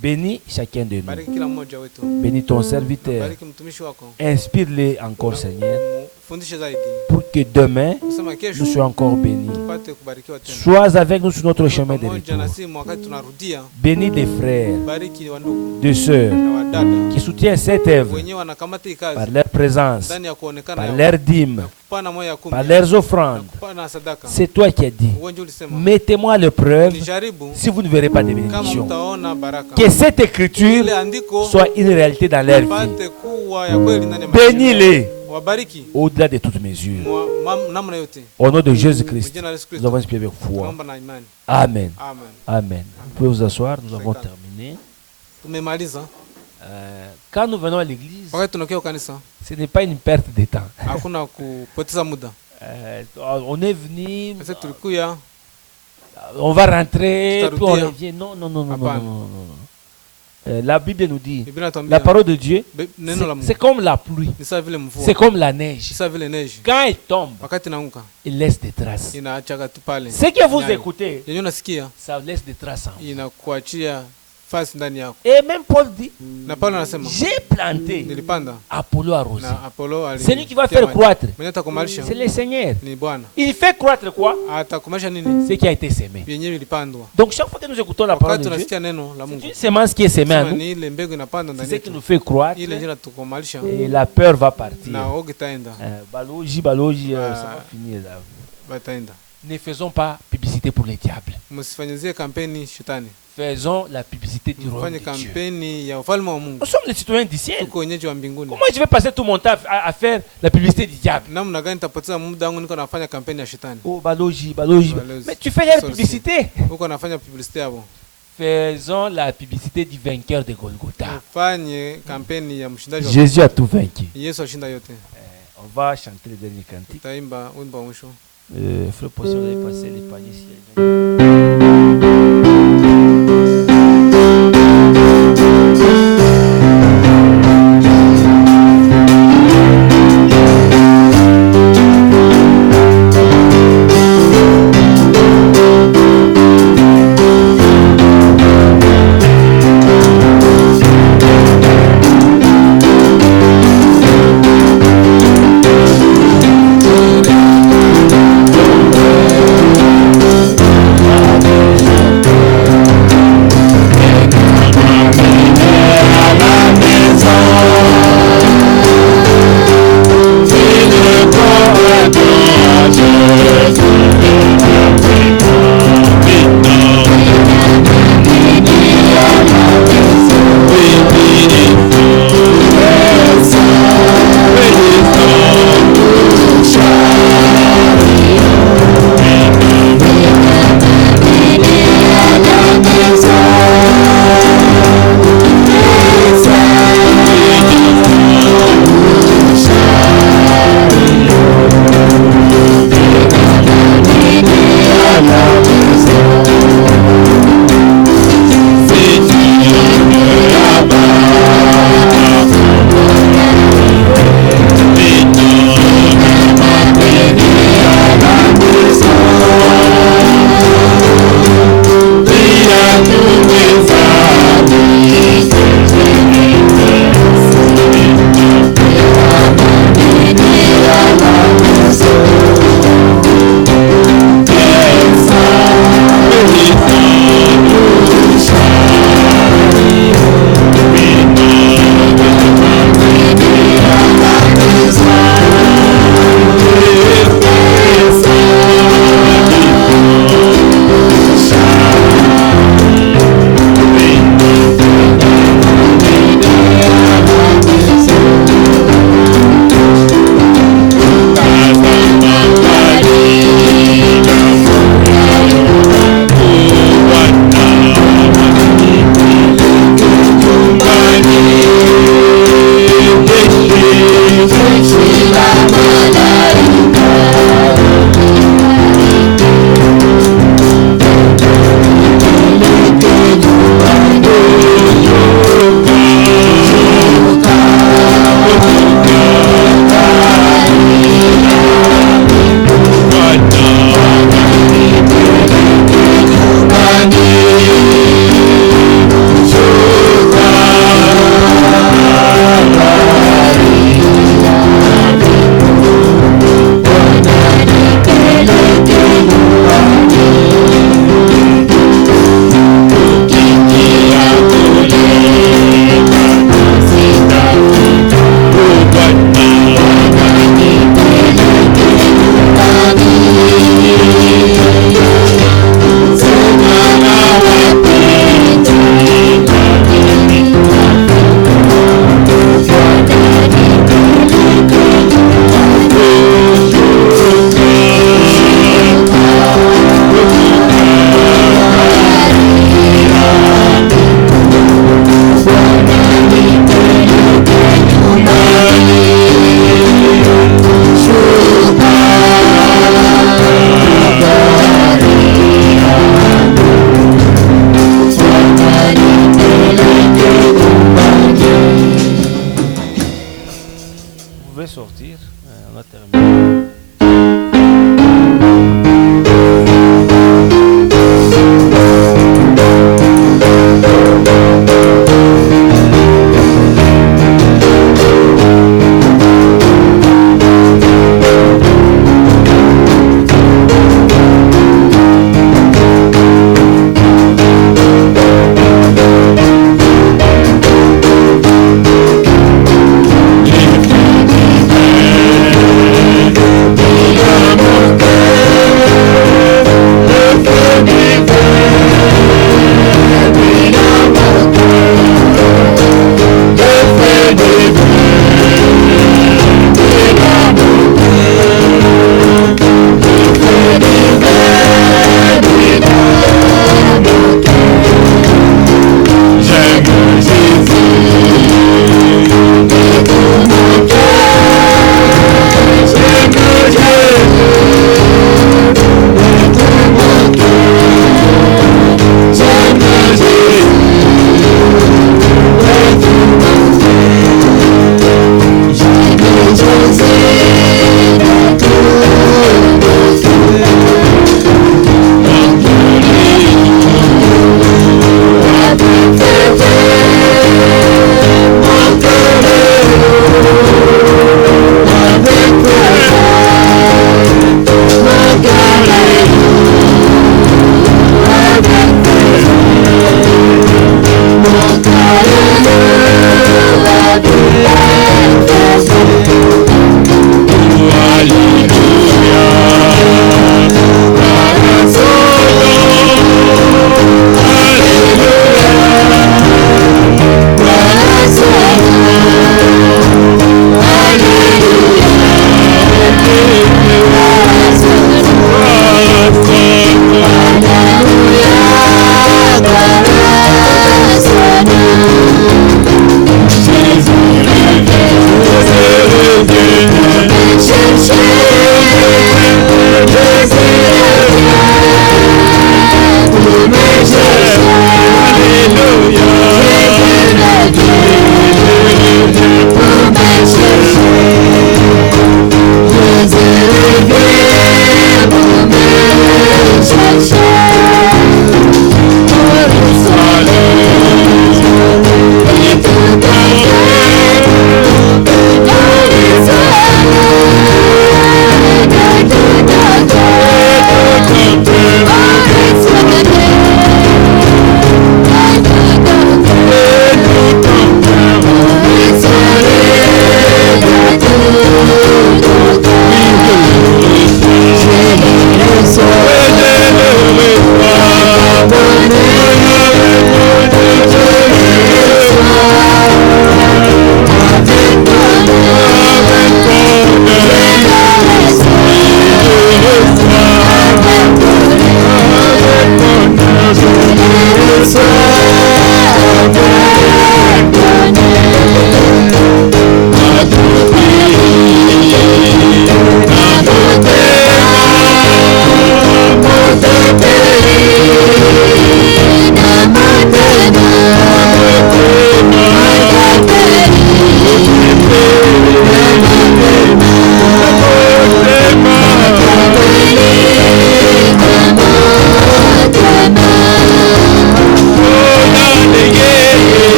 Bénis chacun de nous. Bariki kila mmoja wetu. Bénis ton serviteur. Bariki mtumishi wako. Inspire-le encore, Seigneur. pour que demain, nous soyons encore bénis. Sois avec nous sur notre chemin de retour. Bénis des frères, des sœurs qui soutiennent cette œuvre par leur présence, par leur dîme, par leurs offrandes. C'est toi qui as dit, mettez-moi à l'épreuve si vous ne verrez pas de bénédiction. Que cette écriture soit une réalité dans leur vie. Bénis-les au-delà de toute mesure. Au nom de Jésus-Christ, nous avons inspiré avec foi. Amen. Amen. Vous pouvez vous asseoir, nous avons terminé. Quand nous venons à l'église, ce n'est pas une perte de temps. On est venu, on va rentrer, puis on revient. Non, non, non, non, non, non, non. La Bible nous dit, la parole de Dieu, c'est comme la pluie, c'est comme la neige. Quand elle tombe, il laisse des traces. Ce que vous écoutez, ça laisse des traces en vous. Et même Paul dit, j'ai planté, Apollo arrosé. C'est lui qui va faire croître. C'est le Seigneur. Il fait croître quoi? Ce qui a été semé. Donc chaque fois que nous écoutons la parole de Dieu, c'est une semence qui est semée à nous. C'est ce qui nous fait croître. Et la peur va partir. Baloji, ça va finir là. Ne faisons pas publicité pour les diables. Faisons la publicité du royaume de Dieu. Nous sommes les citoyens du ciel. Comment je vais passer tout mon temps à faire la publicité du diable? Oh, Baloji. Mais tu fais la publicité. Faisons la publicité du vainqueur de Golgotha. Jésus a tout vaincu. On va chanter le dernier cantique. Frère Poisson, vous allez passer les paniers ici.